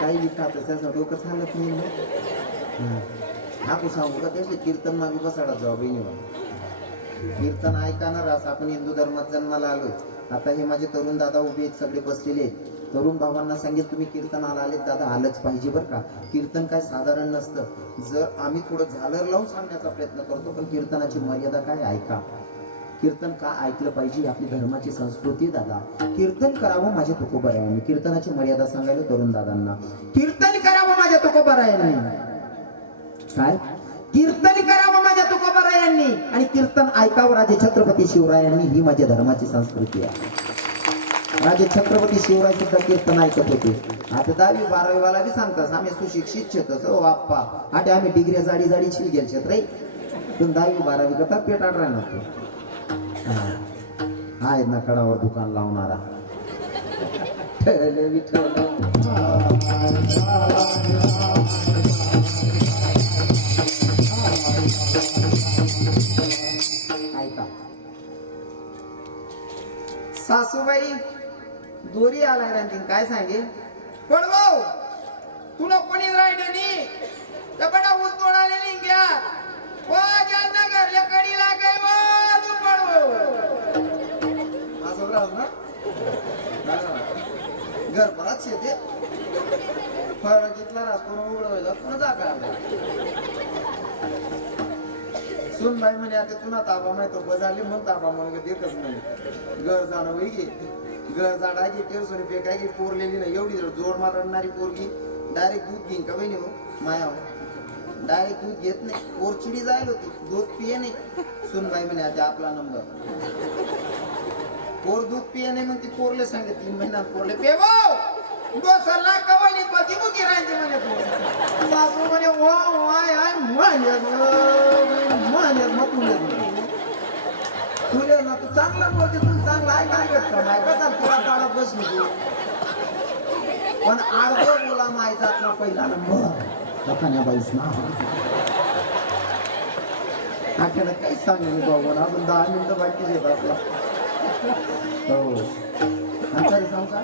काही खात त्याचं डोकं चालत नाही. आपण सांगू का त्याचे कीर्तन मागे बसाडा जाऊ बहिणीवर कीर्तन ऐकणार असं आपण हिंदू धर्मात जन्माला आलोय. आता हे माझे तरुण दादा उभे आहेत सगळे बसलेले आहेत. तरुण भावांना सांगेल तुम्ही कीर्तनाला आले दादा आलंच पाहिजे बरं का. कीर्तन काय साधारण नसतं. जर आम्ही थोडं झालर लावून सांगण्याचा प्रयत्न करतो पण कीर्तनाची मर्यादा काय ऐका. कीर्तन का ऐकलं पाहिजे आपली धर्माची संस्कृती दादा. कीर्तन करावं माझ्या तुकोबारायांनी. कीर्तनाची मर्यादा सांगायला तरुण दादांना कीर्तन करावं माझ्या तुकोबारायांनी. काय कीर्तन करावं माझ्या तुकोबारायांनी आणि कीर्तन ऐकावं राजे छत्रपती शिवरायांनी. ही माझ्या धर्माची संस्कृती आहे. राजे छत्रपती शिवराय सुद्धा कीर्तन ऐकत होते. आता 10वी 12वी वाला बी सांगतात आम्ही सुशिक्षित शेतच हो बाप्पा आटे आम्ही डिग्री जाडी जाडी शिल गेल रे पण 10वी 12वी करता पेट आड राहणार आहे ना कडावर दुकान लावणारा ऐका सासूबाई दोरी आलाय रणतीन काय सांगे पण भाऊ तुला कोणी राहिले नाही कपडा ऊस तोडालेली घ्या ओ जालना घरल्या कडी लागे ओ तू पडवो असं राहत ना घर परत शेते फरक इथला राहतो उघडवायला पुन्हा जागा सुन बाई म्हणे आता पुन्हा ताबा माहितो बजारले मग ताबा म्हणून देखच नाही घर जाणं वही घे घर जाडायची टेरसोनी फेकायची पोरलेली नाही एवढी जोर मारणारी पोरगी डायरेक्ट दूध घेईन का बहिणी हो माया डायरेक्ट दूध घेत नाही पोर चिडी जायला होती दूध पिये नाही सुनबाई म्हणे आता आपला नंबर पोर दूध पिये नाही मग ती पोरले सांगते 3 महिन्यात पोरले पेवो बसला कवली पती मुकी राहायची म्हणे तू सासू म्हणे वा वाय आय मान्य मग तुले ना तू चांगला बोलते तू चांगला आहे काय भेटत नाही कसा तुला काढत बसली तू पण अर्ध बोला मायचा ना पहिला नंबर दखान्या बाईस ना आठवड्यात काहीच सांगेल बाबा अजून 10 मिनिटं बाकीच येत आपला हो तरी सांगू का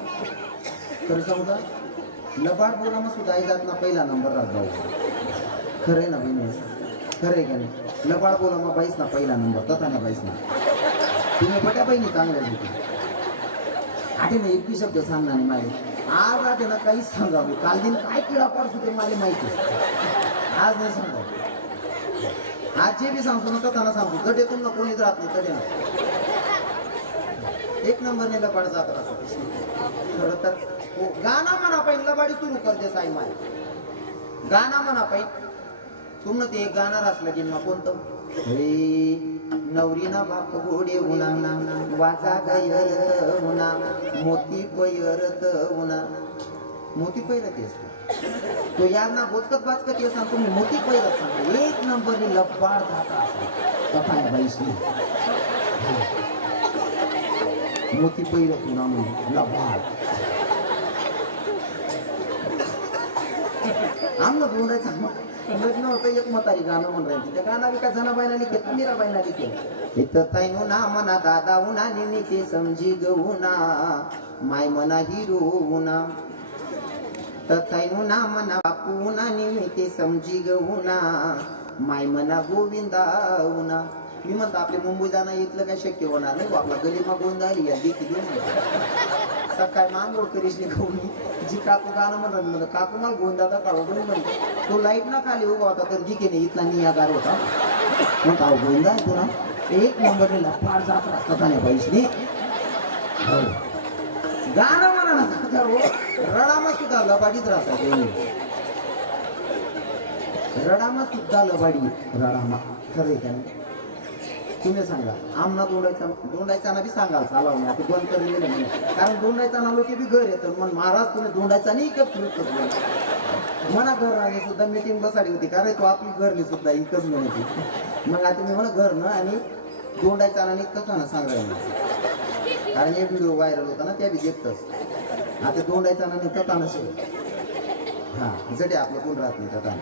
लबाड बोला मग सुद्धा जात ना पहिला नंबर राहत भाऊ खरंय ना बहिणी खरंय का नाही लबाड बोला मग बाईस ना पहिला नंबर तथा ना बाईस ना तुम्ही बट्या बहिणी चांगल्या होती आठे ना एक शब्द सांगणार नाही माहिती आज आठे ना काहीच सांगा मी काल दिन काय किडा पडतो ते मला माहिती आज नाही सांगा आज जे बी सांगतो ना तथा ना सांगतो जडे तुम्हाला कोणीच राहत नाही तडे ना एक नंबरने लबाड जात असं खरं तर गाणं म्हणा पाहिजे लबाडी सुरू करते साई माय गाणं म्हणा पाहिजे तुमनं ते एक गाणं असलं की मग कोणतं नवरीना बाप गोडे उना वाचा गयरत उना मोती पैरत उना मोती पैरत असतो तो यांना बोचकत बाचकत ये सांगतो मी मोती पैरत सांगतो एक नंबरने लबाड जाता असं बाईसनी मोती पैरत उना म्हणून लबाड आमनं बोलायचं लग्न होतं एक म्हातारी गाणं म्हणून राहिली त्या गाणं बी का जनाबाईला लिखेल मीराबाईला लिखेल इथं ताईनो ना म्हणा दादा उना निनी ते समजी गहुना माय मना हिरो उना तर ताईनो ना म्हणा बापू उना निनी ते समजी गहुना माय मना गोविंदा उना मी म्हणतो आपले मुंबई जाणं इथलं काय शक्य होणार नाही आपला गलीमा गोंद आली या देखी देऊन सकाळी मांगोळ करीस मी जी काकू गाणं म्हणत काकू मला गोंदाचा काढू पण म्हणतो तो लाईट ना खाली उभा होता तर जिके नाही इथला नियागार होता म्हणतो अहो गोंदा आहे तुला एक नंबरने लफाड जात असतात आणि पैसे हो गाणं म्हणा ना रडामा सुद्धा लबाडीत राहतात रडामा सुद्धा लबाडी रडामा खरं का नाही तुम्ही सांगा आमना दोंडायचा ना बी सांगाल चालाव नाही आता बंद करून गेलं नाही कारण दोंडायचा ना लोक बी घर येतं मग महाराज तुम्ही दोंडायचा नाही इकत फिरत मना घर राहिली सुद्धा मीटिंग बसाडी होती कारण तो आपली घरली सुद्धा इकच म्हणते मग आता मी म्हणा घर ना आणि दोंडायचा ना निघतो ना सांगायला कारण हे व्हिडिओ व्हायरल होता ना त्या बी देखतच आता दोंडायचा ना निघतो ना हा जडे आपलं कोण राहत नाही त्या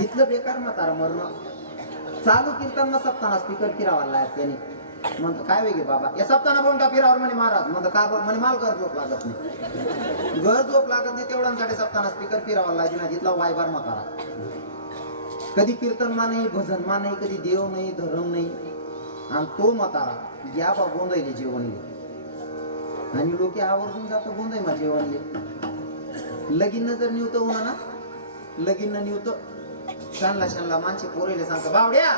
इथलं बेकार म्हातारा मरण चालू कीर्तन सप्ताना स्पीकर फिरावा लागत त्याने म्हणतो काय वेगळे बाबा या सप्ताना बोलून का फिरावर म्हणे महाराज म्हणतो का म्हणे माल घर झोप लागत नाही घर झोप लागत नाही तेवढ्यांसाठी सप्ताना स्पीकर फिरावा लागेल ना तिथला वायबार म्हातारा कधी कीर्तन मा नाही भजन मा नाही कधी देव नाही धर्म नाही आणि तो म्हातारा या बा गोंधळले जेवणले आणि लोक आवर्जून जातं गोंधळ मा जेवणले लगीन जर निवतं होणार ना लगीन निवतं शानला माणसे पोरेले सांगता बावड्या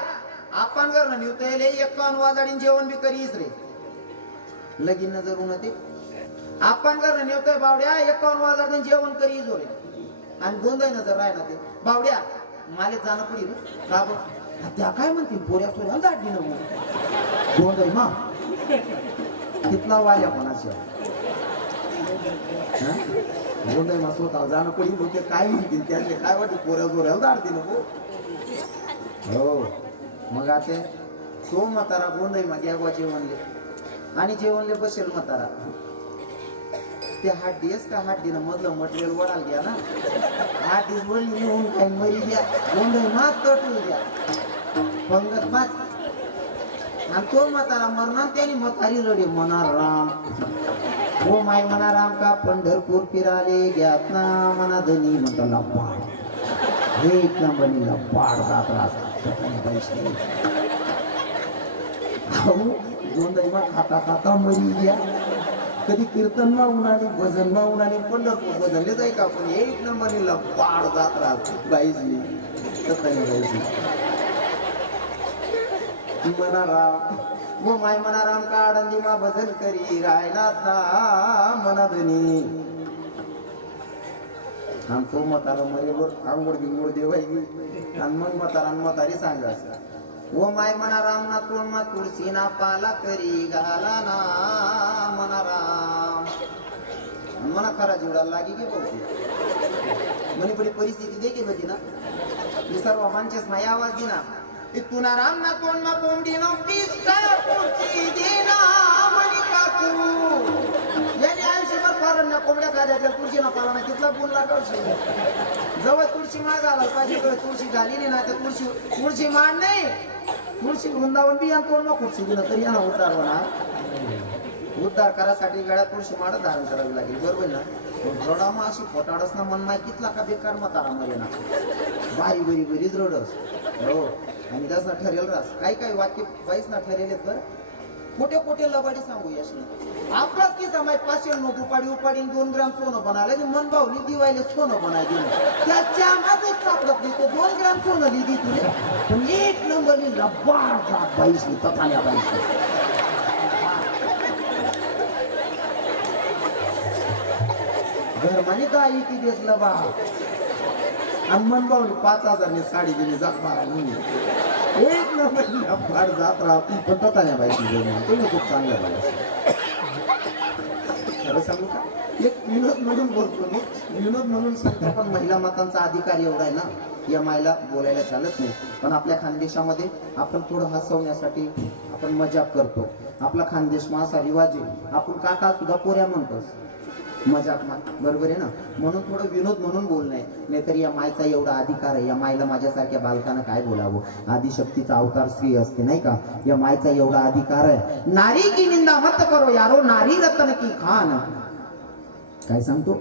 आपण घर ना निवतं येले 51 वाजाडीन जेवण बी करीस रे लगीन जर उन्हा ते आपण घर ना निवतोय बावड्या 51 वाजाडीन जेवण करीस रे आणि गोंधळ नजर राय ना ते बावड्या माले जाणं पडी रे का बघ त्या काय म्हणतील पोऱ्या सोऱ्या दाटली ना गोंधळ मा कितला वाल्या कोणाची गोंधळ मा स्वतः जाणं पडी लोक काय म्हणतील त्यातले काय वाटते पोऱ्या जोऱ्याला दाटतील हो मग आता तो म्हातारा गोंधळ मा द्यावा जेवणले आणि जेवणले बसेल म्हातारा ते हात दिस का हात दिनं मधलं मटेरियल वडाल घ्या ना हात दिस वडली नेऊन काही मरी घ्या गोंधळ मात तटू द्या पंगत मात आणि तो म्हातारा मरणार त्याने म्हातारी रडे म्हणा राम हो माय म्हणा राम का पंढरपूर फिराले घ्यात ना मना धनी म्हणतो लबाड एक नंबरनी लबाड जात पैसे गोंधळ मा खाता खाता मरी घ्या कधी कीर्तन मा उन्हाने भजन मा उन्हाने पंढरपूर भजनले जाई का पण एक नंबरनी लबाड जात राहत बाईजली बाईजी म्हणा राम वो माय म्हणा राम का आडंदी मा भजन करी रायला ना मना धनी आणि तो म्हातारा मरेवर आंघोळ बिंगोळ देवाई आणि मग म्हातारा म्हातारी सांगायचं ओ माय म्हणा राम ना तोंड मा तुळशी ना पाला करी घाला ना म्हणा राम म्हणा खरा जीवडाला लागी की बोलते म्हणे बडी परिस्थिती देखील होती ना मी सर्व माणसेस नाही आवाज दिना इथून राम ना तोंड मा कोंबडी नो पिस्ता तुळशी देना म्हणे काकू याने आयुष्यभर कारण ना कोंबड्या खाद्या त्या तुळशी ना पाला ना तिथला बोल लागवशी जवळ तुळशी माग आला पाहिजे जवळ तुळशी झाली नाही ना तर तुळशी मांड नाही तुळशी वृंदावन बी आणि तोंड खूप शिकलं तरी यांना उद्धार होणार उद्धार करासाठी गळ्यात तुळशी माड धारण करावी लागेल बरोबर ना रडामा अशी फोटाडस ना मन माय कितला का बेकार म्हातारा मरे ना बारी बरी बरीच रडस हो आणि तसं ठरेल रास काही काही वाक्य बाईच ना ठरेल बरं कुठे कुठे लबाडी सांगू यश आपलाच की समाय 500 नोट उपाडी 2 ग्राम सोनं बनायला की मन भावली दिवायला सोनं बनाय दिलं त्याच्या मागच सापडत नाही तो 2 ग्राम सोनं लिहिली तुले पण एक नंबरनी लबाड जात बाईशी तथाल्या बाईशी घर म्हणे काय की देस लबा आणि मन भावली 5000 ने साडी दिली जात मारा एक नंबर फार जात राहत पण तथाल्या बाईशी तुम्ही खूप चांगलं बाई खरं सांगू का एक विनोद म्हणून बोलतो मी विनोद म्हणून सांगतो पण महिला मतांचा अधिकार एवढा आहे ना या मायला बोलायला चालत नाही पण आपल्या खानदेशामध्ये आपण थोडं हसवण्यासाठी आपण मजाक करतो आपला खानदेश मा असा रिवाज आहे आपण काका सुद्धा पोऱ्या म्हणतोस मजाक बरोबर आहे ना म्हणून थोडं विनोद म्हणून बोलणं आहे नाहीतर या मायचा एवढा अधिकार आहे या मायला माझ्यासारख्या बालकानं काय बोलावं आदिशक्तीचा अवतार स्त्री असते नाही का या मायचा एवढा अधिकार आहे नारी की निंदा मत करो यारो नारी रत्न की खान काय सांगतो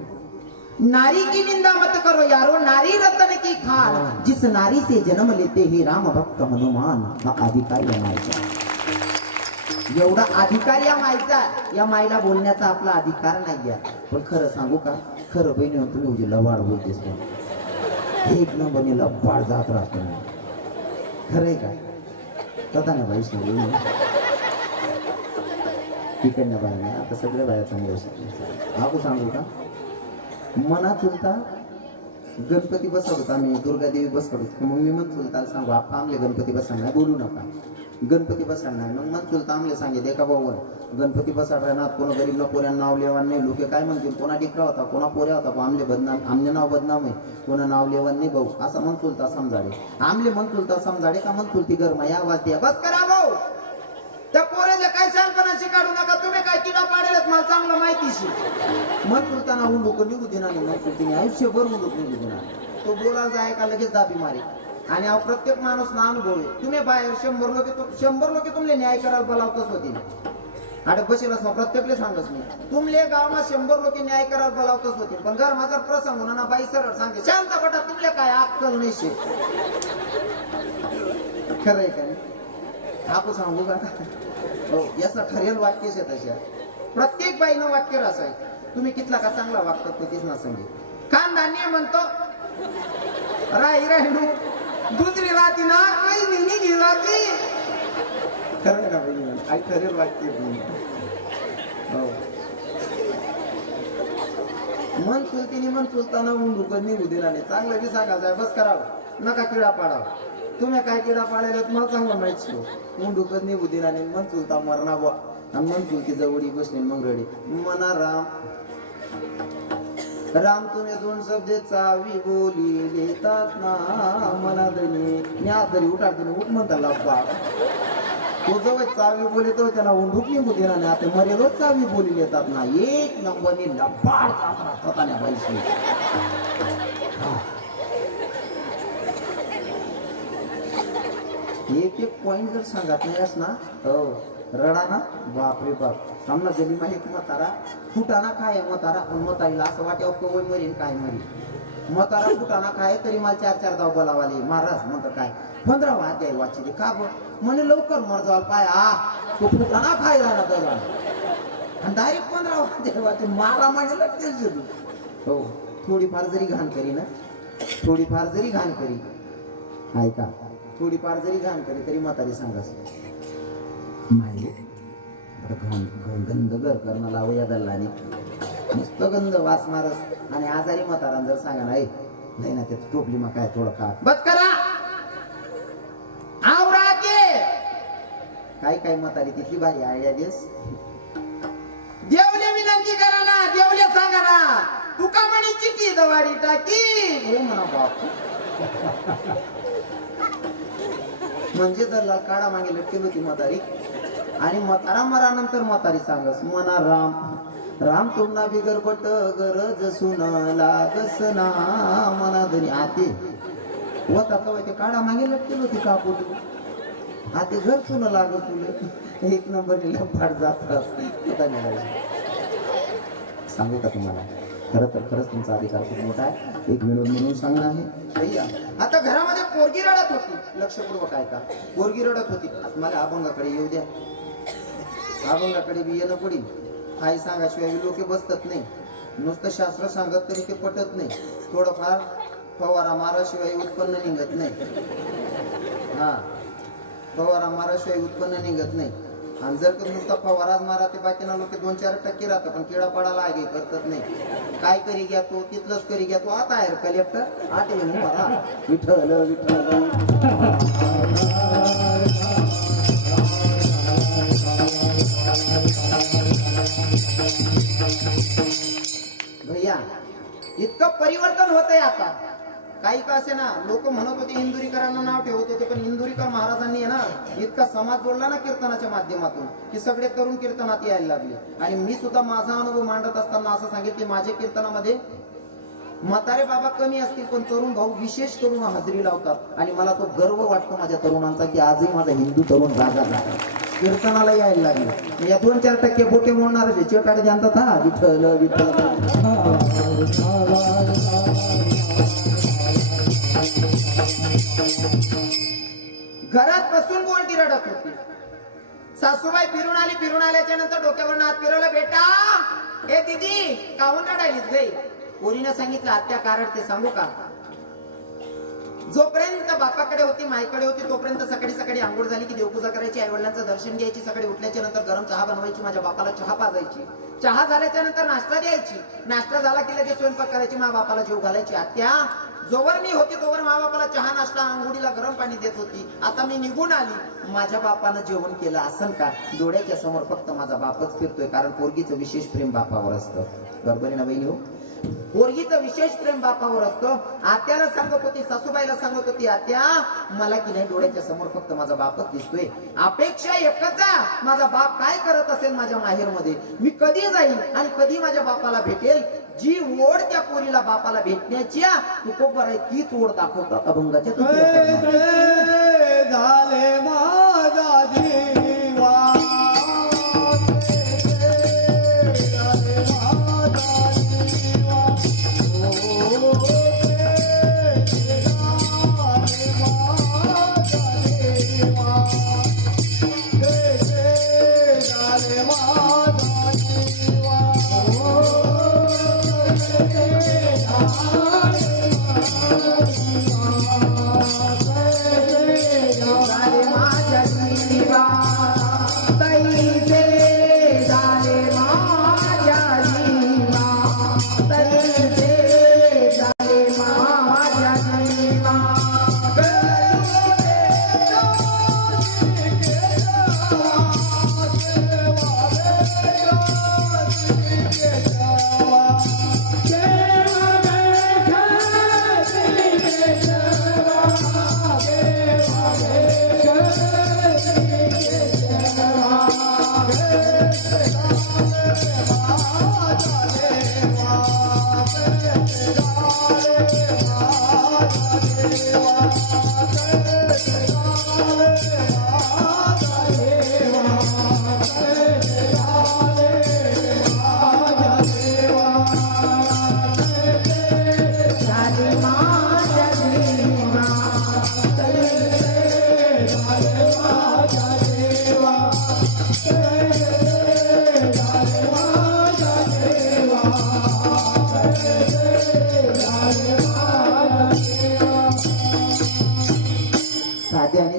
नारी की निंदा मत करो यारो नारी रत्न की खान जिस नारी से जन्म लेते हे राम भक्त हनुमान हा अधिकार या मायचा एवढा अधिकार या मायला बोलण्याचा आपला अधिकार नाही आहे पण खरं सांगू का खरं बहिणी तुम्ही उजे लबाड बोलतेस एक नंबरने लबाड जात राहतो खरं आहे का तथा ना बाई तिकडनं बाई नाही आता सगळ्या बाया चांगल्या आपण सांगू का मना चुलता गणपती बसवत होता आम्ही दुर्गादेवी बसवत होतो मग मी मन चुलता सांगू आपण आमले गणपती बसवणार बोलू नका गणपती बसवणार मग मन चुलता आमले सांगे देखा भाऊ गणपती बसवणार ना कोणा गरीब ना पोऱ्या नाव लेवान नाही लोक काय म्हणतील कोणा डिकरा होता कोणा पोऱ्या होता आमले बदनाम आमले नाव बदनाम आहे कोणा नाव लेवान नाही भाऊ असा मन चुलता समजाडे आमले मन चुलता समजाडे का मन चुलती गरमा या आवाज द्या बस करा भाऊ त्या पोऱ्याला काय शांतपणाशी काढू नका तुम्ही काय किडा पाडेलच मला चांगलं माहितीशी मन चुलताना उंडूक निघू देणार नाही मन चुलतीने आयुष्यभर उंडूक निघू देणार तो बोलायला जाय का लगेच दाबी मारे आणि प्रत्येक माणूस ना अनुभव आहे तुम्ही बाहेर 100 लोक तुमले न्याय करायला बोलावतच होतील आता बसेलच ना प्रत्येकले सांगच मी तुमले गावात 100 लोक न्याय करायला बोलावतच होतील पण घर माझा प्रसंग होणार ना बाई सरळ सांगते शांत बटा तुमले काय अक्कल नाही शे खरंय का आपण सांगू का हो याचा ठरेल वाक्य आहे तशा प्रत्येक बाईनं वाक्य रस आहे तुम्ही कितला का चांगला वागतात ते तीच ना सांगे कान धान्य म्हणतो राही दुसरी राती ना काही निघी राती खरं ना बहिणी आई ठरेल वाक्य हो मन चुलतीने मन चुलताना उंडूक निघू दिला नाही चांगलं बी सांगायचं बस करावं नका किडा पाडावा तुम्ही काय किडा पाडायला मला चांगलं माहिती उंडूकच निघू दिला नाही मन चुलता मरणा बुवा आणि मन चुलती जवळी बसली मग रडी मना राम तुम्ही 2 शब्द चावी बोली घेतात ना मना दनी न्या तरी उठाते उठ म्हणता लब्बा तो जवळ चावी बोली तो त्याला उंडूक निघू देणार नाही आता मरेलोच चावी बोली येतात ना एक नंबरने लब्बाड जातात ना बाईशी एक पॉइंट जर सांगत नाही ना हो रडा ना बाप रे बाप आमना गली मा एक म्हातारा फुटाना खाय म्हातारा पण म्हातारीला असं वाटे कवय मरीन काय मरी म्हातारा फुटाना खाय तरी मला 4 धाव बोलावाले महाराज म्हणतो काय 15 वाद द्याय वाचले का म्हणे लवकर मर जाल पाय तो फुटाना खाय राहणार दरवाज आणि डायरेक्ट 15 वाद द्याय वाचे मारा म्हणजे लगेच हो थोडीफार जरी घाण करी ना थोडीफार जरी घाण करी ऐका थोडीफार जरी घाण करी तरी म्हातारी सांगास गंध घर करणं लाव या दल्लाने मस्त गंध वास मारस आणि आजारी म्हातारान जर सांगा नाही ना ते टोपली मग काय थोडं खा बस करा आवरा के काय काय म्हातारी तिथली भारी आयडिया देस. देवले विनंती करा ना, देवले सांगा ना, तुका म्हणी चिठी दवाडी टाकी. हो म्हणा बाप. म्हणजे जर काढा मागे लटकेल होती म्हातारी आणि म्हातारा मरानंतर म्हातारी सांगस म्हणा राम राम तुम्हाला बिगर बट गरज सुन लागस ना मना धनी आते होता कवा ते काढा मागे लटकेल होती कापूट आते घर सुन लागत तुला एक नंबर फाट जात पता नाही. सांगू का तुम्हाला खरं तर खरंच तुमचा अधिकार खूप मोठा आहे. एक विनोद म्हणून सांगणं आहे भैया. आता घरामध्ये पोरगी रडत होती. लक्षपूर्वक आहे का. पोरगी रडत होती. मला अभंगाकडे येऊ द्या. अभंगाकडे बी येणं पडेल. आई सांगाशिवाय लोक बसतात नाही. नुसतं शास्त्र सांगत तरी ते पटत नाही. थोडंफार फवारा माराशिवाय उत्पन्न निघत नाही. हा फवारा माराशिवाय उत्पन्न निघत नाही. आणि जर का नुसता फवाराच मारा ते बाकीना लोक 2-4% राहतात पण किडा पडायला आगे करतात नाही. काय करी घ्या तो तिथलंच करी घ्या तो. आता आहे कलेक्टर आठवे मारा विठ्ठल विठ्ठल. भैया इतकं परिवर्तन होतंय आता. काही का असे ना लोक म्हणत होते इंदुरीकरांना नाव ठेवत होते पण इंदुरीकर महाराजांनी आहे ना इतका समाज जोडला ना कीर्तनाच्या माध्यमातून की सगळे तरुण कीर्तनात यायला लागले. आणि मी सुद्धा माझा अनुभव मांडत असताना असं सांगेल की माझ्या कीर्तनामध्ये म्हातारे बाबा कमी असतील पण तरुण भाऊ विशेष करून हजेरी लावतात. आणि मला तो गर्व वाटतो माझ्या तरुणांचा की आजही माझा हिंदू तरुण जागा झाला कीर्तनाला यायला लागले. या 2-4% बोटे मोडणार चेटाडे जाणतात. हा विठ्ठल विठ्ठल. घरात बसून पोरगी रडत होती. सासूबाई फिरून आली. फिरून आल्याच्या नंतर डोक्यावर हात फिरवला. बेटा ए दीदी काहून रडायलीस गई. पोरीने सांगितलं आत्या कारण ते सांगू का. जोपर्यंत बापाकडे होती माईकडे होती तोपर्यंत सकाळी सकाळी आंघोळ झाली की देवपूजा करायची. आईवडिलांचं दर्शन घ्यायची. सकाळी उठल्याच्या नंतर गरम चहा बनवायची. माझ्या बापाला चहा पाजायची. चहा झाल्याच्या नंतर नाश्ता द्यायची. नाश्ता झाला की लगेच स्वयंपाक करायची. मा बापाला जेव घालायची. आत्या जोवर मी होती तोवर मा बापाला चहा नाश्ता आंघोळीला गरम पाणी देत होती. आता मी निघून आली माझ्या बापानं जेवण केलं असन का. डोळ्याच्या समोर फक्त माझा बापच फिरतोय. कारण पोरगीचं विशेष प्रेम बापावर असतं. बरोबर आहे ना बहिणी हो. पोरगीचं विशेष प्रेम बापावर असतं. आत्याला सांगत होती सासूबाईला सांगत होती आत्या मला की नाही डोळ्याच्या समोर फक्त माझा बापच दिसतोय. अपेक्षा एकच आहे माझा बाप काय करत असेल माझ्या माहेरमध्ये. मी कधी जाईल आणि कधी माझ्या बापाला भेटेल. जी ओढ त्या पोरीला बापाला भेटण्याची तू खूप बरं आहे तीच ओढ दाखवतात अभंगाच्या. झाले माझा जीवा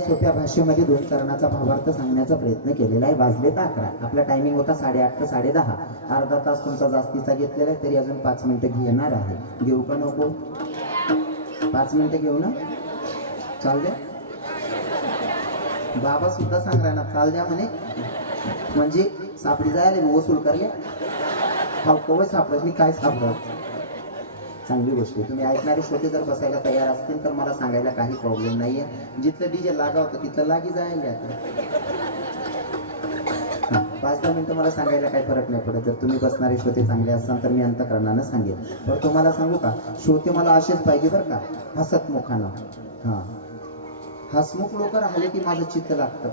सोप्या भाषेमध्ये 2 चरणाचा भावार्थ सांगण्याचा प्रयत्न केलेला आहे. वाजले 11. आपला टायमिंग होता 8:30 ते 10:30. अर्धा तास तुमचा जास्तीचा घेतलेला आहे तरी अजून 5 मिनिटं घेणार आहे. घेऊ का नको. 5 मिनिटं घेऊ ना चालू द्या. बाबा सुद्धा सांग राहणार चाल द्या म्हणे म्हणजे सापडी जायला वसूल करले हा कवच सापडत मी काय सापडत. चांगली गोष्ट आहे. तुम्ही ऐकणारे श्रोते जर बसायला तयार असतील तर मला सांगायला काही प्रॉब्लेम नाहीये. जिथलं डीजे लागा होतं तिथलं लागी जायला आता 5-10 मिनिटं मला सांगायला काही फरक नाही पडत. जर तुम्ही बसणारे श्रोते चांगले असाल तर मी अंतकरणानं सांगेन. बरं तुम्हाला सांगू का श्रोते मला असेच पाहिजे बरं का हसतमुखानं. हां हसमुख लोक राहिले की माझं चित्त लागतं.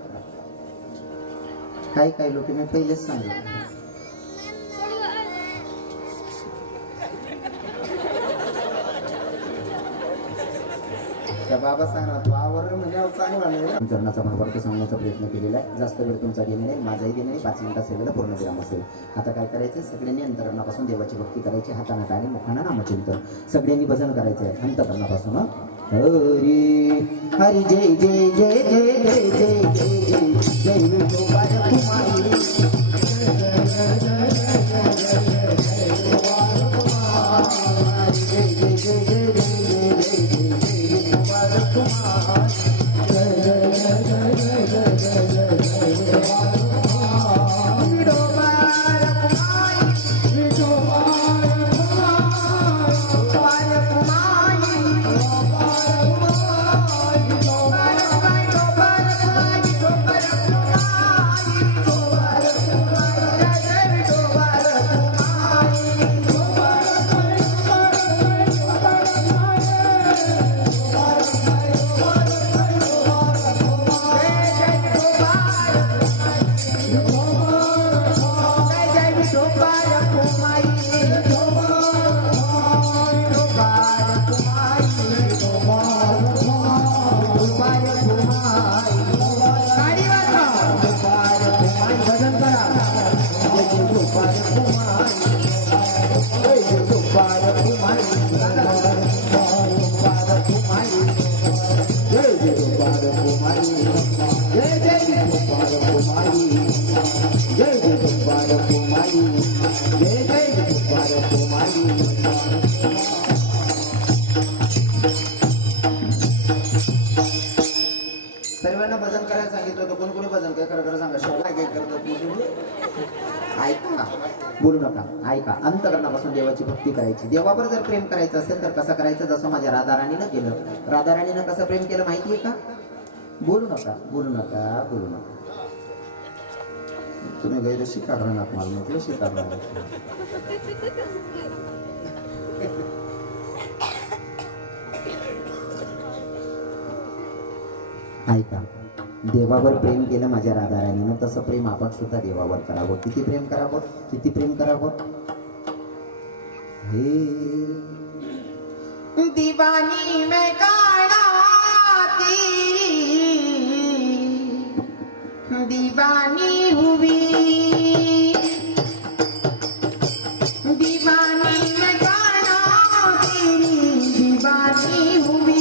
काही लोक मी पहिलेच सांगितलं त्या बाबा सांगणार तू आवर म्हणजे चांगला नाही. चरणाचा भावार्थ सांगण्याचा प्रयत्न केलेला आहे. जास्त वेळ तुमचा घेणे नाही माझाही घेणे नाही. 5 मिनिटात सेवेला पूर्ण विराम असेल. आता काय करायचं सगळ्यांनी अंतकरणापासून देवाची भक्ती करायची. हाताना आणि मुखाना नामचिंतन सगळ्यांनी भजन करायचं आहे अंतकरणापासून. हरी हरी जय जय जय जय जय जय जय जय जय विठोबा तुम्हारी सर्वांना भजन करायला सांगितलं होतं. कोणी भजन काय खरं सांगा शेवला काय करतो ऐका बोलू नका. ऐका अंतकरणापासून देवाची भक्ती करायची. देवावर जर प्रेम करायचं असेल तर कसं करायचं जसं माझ्या राधाराणीनं केलं. राधाराणीनं कसं प्रेम केलं माहितीये का. बोलू नका बोलू नका बोलू नका. तुम्ही गैर शिकार राहणार मला म्हटलं शिकार राहणार. ऐका देवावर प्रेम केलं माझ्या राधाराणीनं तसं प्रेम आपण सुद्धा देवावर करावं. किती प्रेम करावं किती प्रेम करावं. हे दीवानी मैं काना तेरी दीवानी हुई दीवानी मैं काना तेरी दीवानी हुई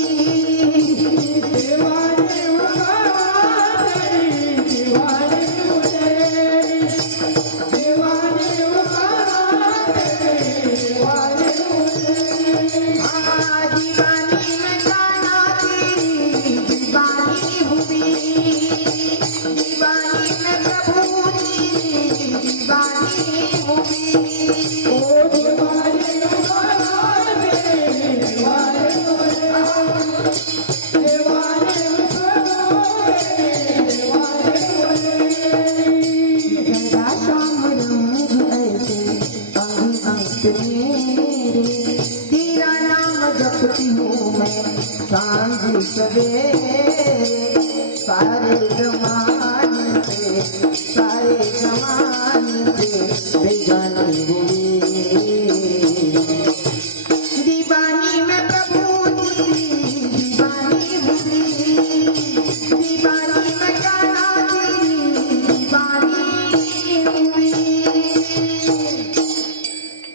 सांझ सवेरे सारे जमाने से बेगानी हुई दीवानी में प्रभु तेरी दीवानी हुई दीवानी में काना तेरी दीवानी हुई.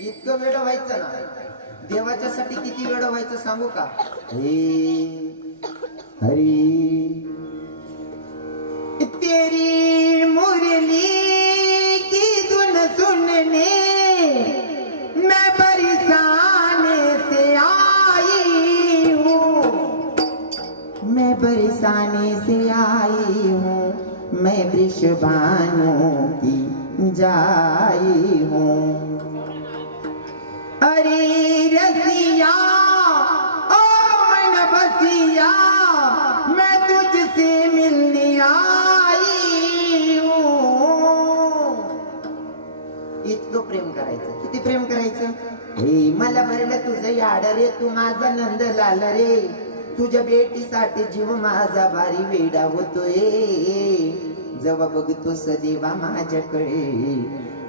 इतकं वेळ व्हायचं ना देवाच्यासाठी किती वेळ व्हायचं सांगू का. हरी तेरी मुरली की धुन सुनने मैं बरसाने से आई हूँ मैं बरसाने से आई हूँ, मैं वृषभानु की जाई हूँ। अरे रसिया ओ मन बसिया, मैं तुझसे मिलने आई हूँ। इतकं प्रेम करायचं, किती प्रेम करायचं? हे मला भरलं तुझं याड रे, तू माझा नंद लाल रे, तुझ्या भेटीसाठी जीव माझा भारी वेडा होतोय। जेव्हा बघतोस देवा माझ्याकडे,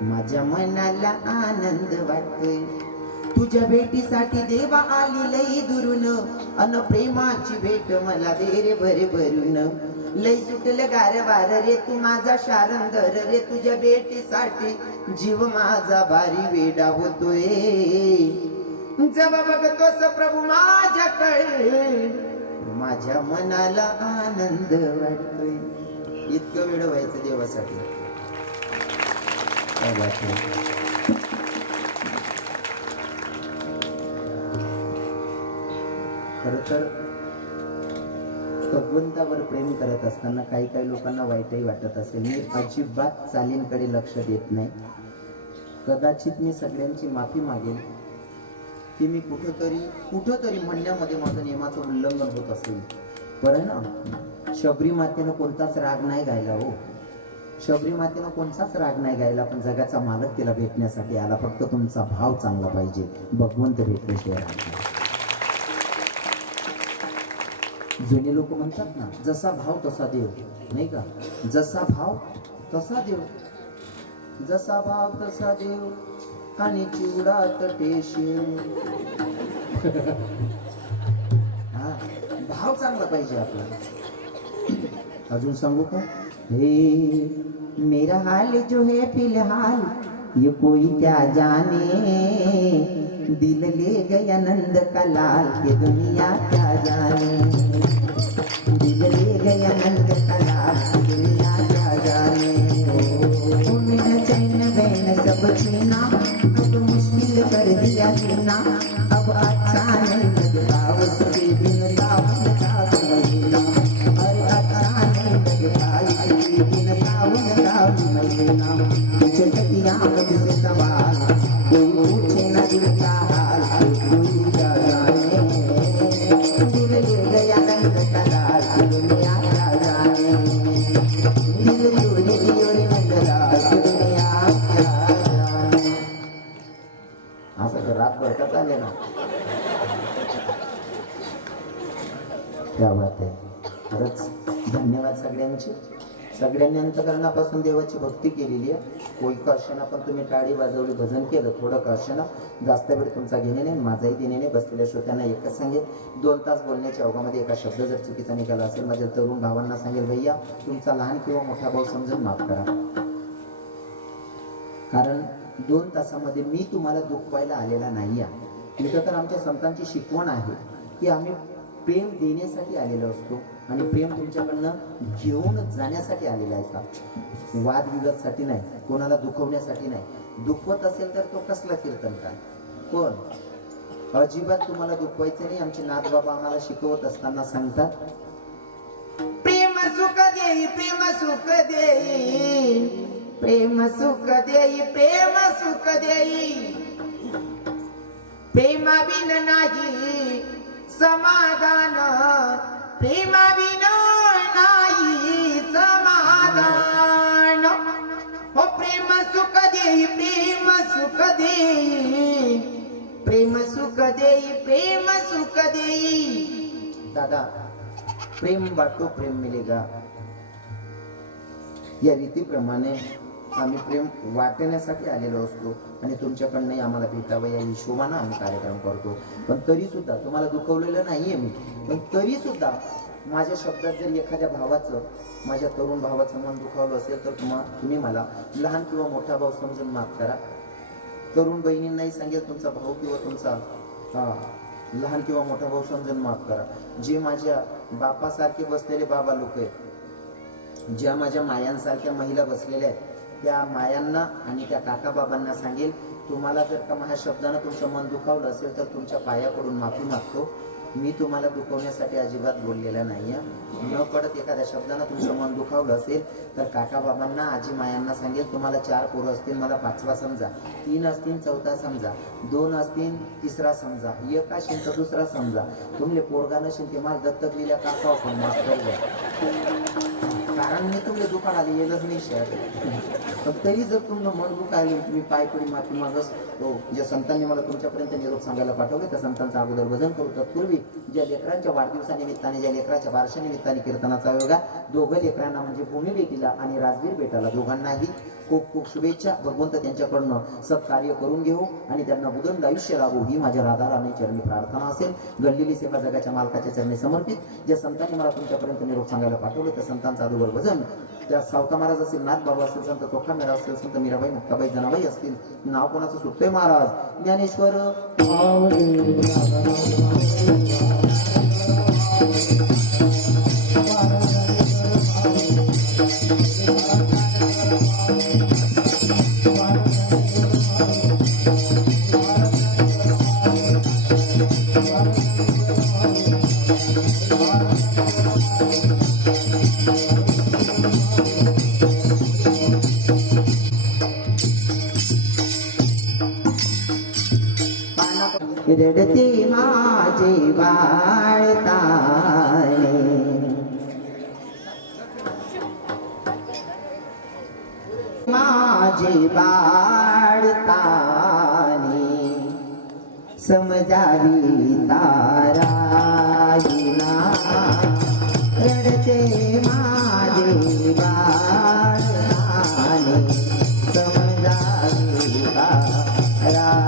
माझ्या मनाला आनंद वाटतोय। तुझ्या भेटीसाठी देवा आली लई दुरून, अन प्रेमाची भेट मला दे रे भरे भरून। लई सुटलं गारवार रे, तू माझा शारंगर रे, तुझ्या भेटीसाठी जीव माझा भारी वेडा होतोय। जेव्हा बघतोस प्रभू माझ्याकडे, माझ्या मनाला आनंद वाटतोय। इतकं वेळ व्हायचं देवासाठी, काय वाटलं? खरं तर भगवंतावर प्रेम करत असताना काही काही लोकांना वाईटही वाटत असेल। मी अजिबात चालींकडे लक्ष देत नाही। कदाचित मी सगळ्यांची माफी मागेल की मी कुठंतरी म्हणण्यामध्ये माझं नियमाचं उल्लंघन होत असेल। पण ना, शबरी मातेनं कोणताच राग नाही गायला हो, शबरी मातेनं कोणताच राग नाही गायला, पण जगाचा मालक तिला भेटण्यासाठी आला। फक्त तुमचा भाव चांगला पाहिजे, भगवंत भेटल्याशिवाय राग नाही। जुने लोक म्हणतात ना, जसा भाव तसा देव, नाही का? जसा भाव तसा देव, जसा भाव तसा देव, आणि चिवडात टेशे। हा, भाव चांगला पाहिजे आपला। अजून सांगू का? हे मेरा हाल जो है फिलहाल, ये कोई क्या जाने, दिल ले गया नंद का लाल, ये दुनिया क्या जाने। दिल ले गया नंद का लाल, ये दुनिया क्या जाने। उन्हें चैन बैन सब छीना, अब मुश्किल कर दिया जीना। अब अच्छा नहीं लगता उसके बिन सावन का महीना। अरे अच्छा नहीं लगता उसके बिन सावन का महीना। कुछ सतिया मुझसे सवाल, कोई पूछे न दिल का हाल, कोई क्या जाने। दिल ले गया नंद का लाल, दुनिया क्या जाने। दिल चोरी चोरी नंद लाल, दुनिया क्या जाने। असं तर रात भर चाले ना, क्या बात आहे। खरंच धन्यवाद सगळ्यांचे। सगळ्यांनी अंतकरणापासून देवाची भक्ती केलेली आहे। कोई कर्षणा पण तुम्ही टाळी वाजवली, भजन केलं, थोडं कर्षणा, जास्त वेळ तुमचा घेणे नाही, माझाही देणे नाही। बसलेल्या श्रोत्यांना एकच सांगेल, 2 तास बोलण्याच्या अवघामध्ये एका शब्द जर चुकीचा निघाला असेल, माझ्या तरुण भावांना सांगेल, भैया तुमचा लहान किंवा मोठा भाऊ समजून माफ करा। कारण 2 तासामध्ये मी तुम्हाला दुखवायला आलेला नाही आहे। इथं तर आमच्या संतांची शिकवण आहे की आम्ही प्रेम देण्यासाठी आलेलो असतो आणि प्रेम तुमच्याकडनं घेऊन जाण्यासाठी आलेला आहे का? वादविवादासाठी नाही, कोणाला दुखवण्यासाठी नाही। दुखवत असेल तर तो कसला कीर्तनकार? पण अजिबात तुम्हाला दुखवायचं नाही। आमचे नाथ बाबा आम्हाला शिकवत असताना सांगतात, प्रेम सुख देई, प्रेम सुख देई, प्रेम सुख देई, प्रेम सुख देई, प्रेमाविन नाही समाधान, प्रेमाविन नाही समाधान। हो प्रेम सुख देई, प्रेम सुख देई, प्रेम सुख देई, प्रेम सुख देई। दादा, प्रेम बांटो प्रेम मिलेगा, या रीतीप्रमाणे आम्ही प्रेम वाटण्यासाठी आलेलो असतो आणि तुमच्याकडनंही आम्हाला भेटावं या हिशोबानं आम्ही कार्यक्रम करतो। पण तरी सुद्धा तुम्हाला दुखवलेलं नाहीये मी, पण तरी सुद्धा माझ्या शब्दात जर एखाद्या भावाचं, माझ्या तरुण भावाचं मन दुखावलं असेल तर तुम्ही मला लहान किंवा मोठा भाऊ समजून माफ करा। तरुण बहिणींनाही सांगेल, तुमचा भाऊ किंवा तुमचा लहान किंवा मोठा भाऊ समजून माफ करा। जे माझ्या बापासारखे बसलेले बाबा लोक आहेत, ज्या माझ्या मायांसारख्या महिला बसलेल्या आहेत, त्या मायांना आणि त्या काका बाबांना सांगेल, तुम्हाला जर का माझ्या शब्दानं तुमचं मन दुखावलं असेल तर तुमच्या पाया पडून माफी मागतो। मी तुम्हाला दुखवण्यासाठी अजिबात बोललेला नाही न कळत एखाद्या शब्दानं तुमचं मन दुखावलं असेल तर काका बाबांना आजी मायांना सांगेल तुम्हाला 4 पोरं असतील मला 5वा समजा, 3 असतील 4था समजा, 2 असतील 3रा समजा, 1 असेल तर 2रा समजा. तुमले पोरगा नसेल ते मला दत्तक लिहिल्या काका पण कारण मी तुमले दुकानाला येलच नाही शहर. पण तरी जर तुमचं मन दुखायला तुम्ही पायपडी माफी मागस हो ज्या संतांनी मला तुमच्यापर्यंत निरोप सांगायला पाठवले त्या संतांचं अगोदर भजन करू. तत्पूर्वी ज्या लेकरांच्या वाढदिवसानिमित्ताने ज्या लेकराच्या बारशानिमित्ताने कीर्तनाचा योगा दोघं लेकरांना म्हणजे भूमी बेटीला आणि राजवीर बेटाला दोघांनाही खूप खूप शुभेच्छा. भगवंत त्यांच्याकडनं सत्कार्य करून घेऊ आणि त्यांना बुदंड आयुष्य लाभू ही माझ्या राधाराणी चरणी प्रार्थना असेल. घडलेली सेवा जगाच्या मालकाच्या चरणी समर्पित. ज्या संतांनी मला तुमच्यापर्यंत निरोप सांगायला पाठवले त्या संतांचा अगोदर भजन. त्या सावता महाराज असतील, नाथ बाबा असतील, संत चोखा मेरा असतील, संत मीराबाई मुक्ताबाई जनाबाई असतील. नाव कोणाचं सुटतोय महाराज ज्ञानेश्वर रडते माझे बाळताने माझे बाळताने समजावी ताराईना. रडते माझे बाळताने समजावी ताराईना.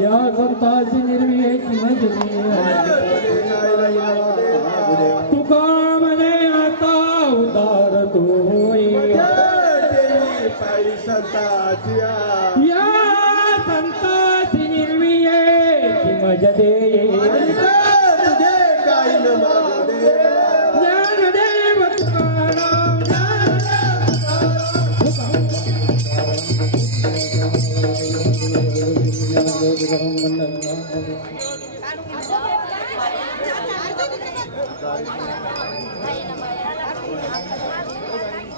या संताची निर्मिती तुका म्हणे आता उदार तो संताची भजते तुझे काही न मागते ज्ञानदेव तुकाराम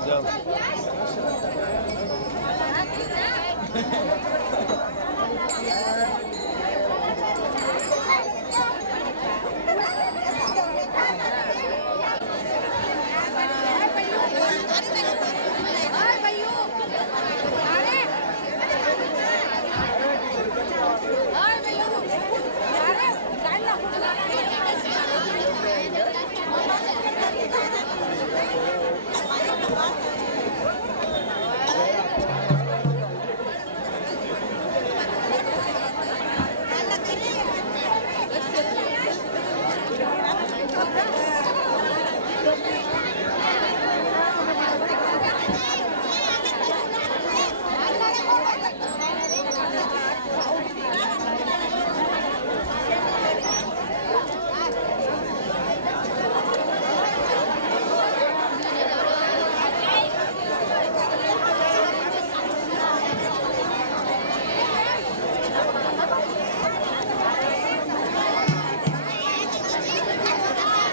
जाऊ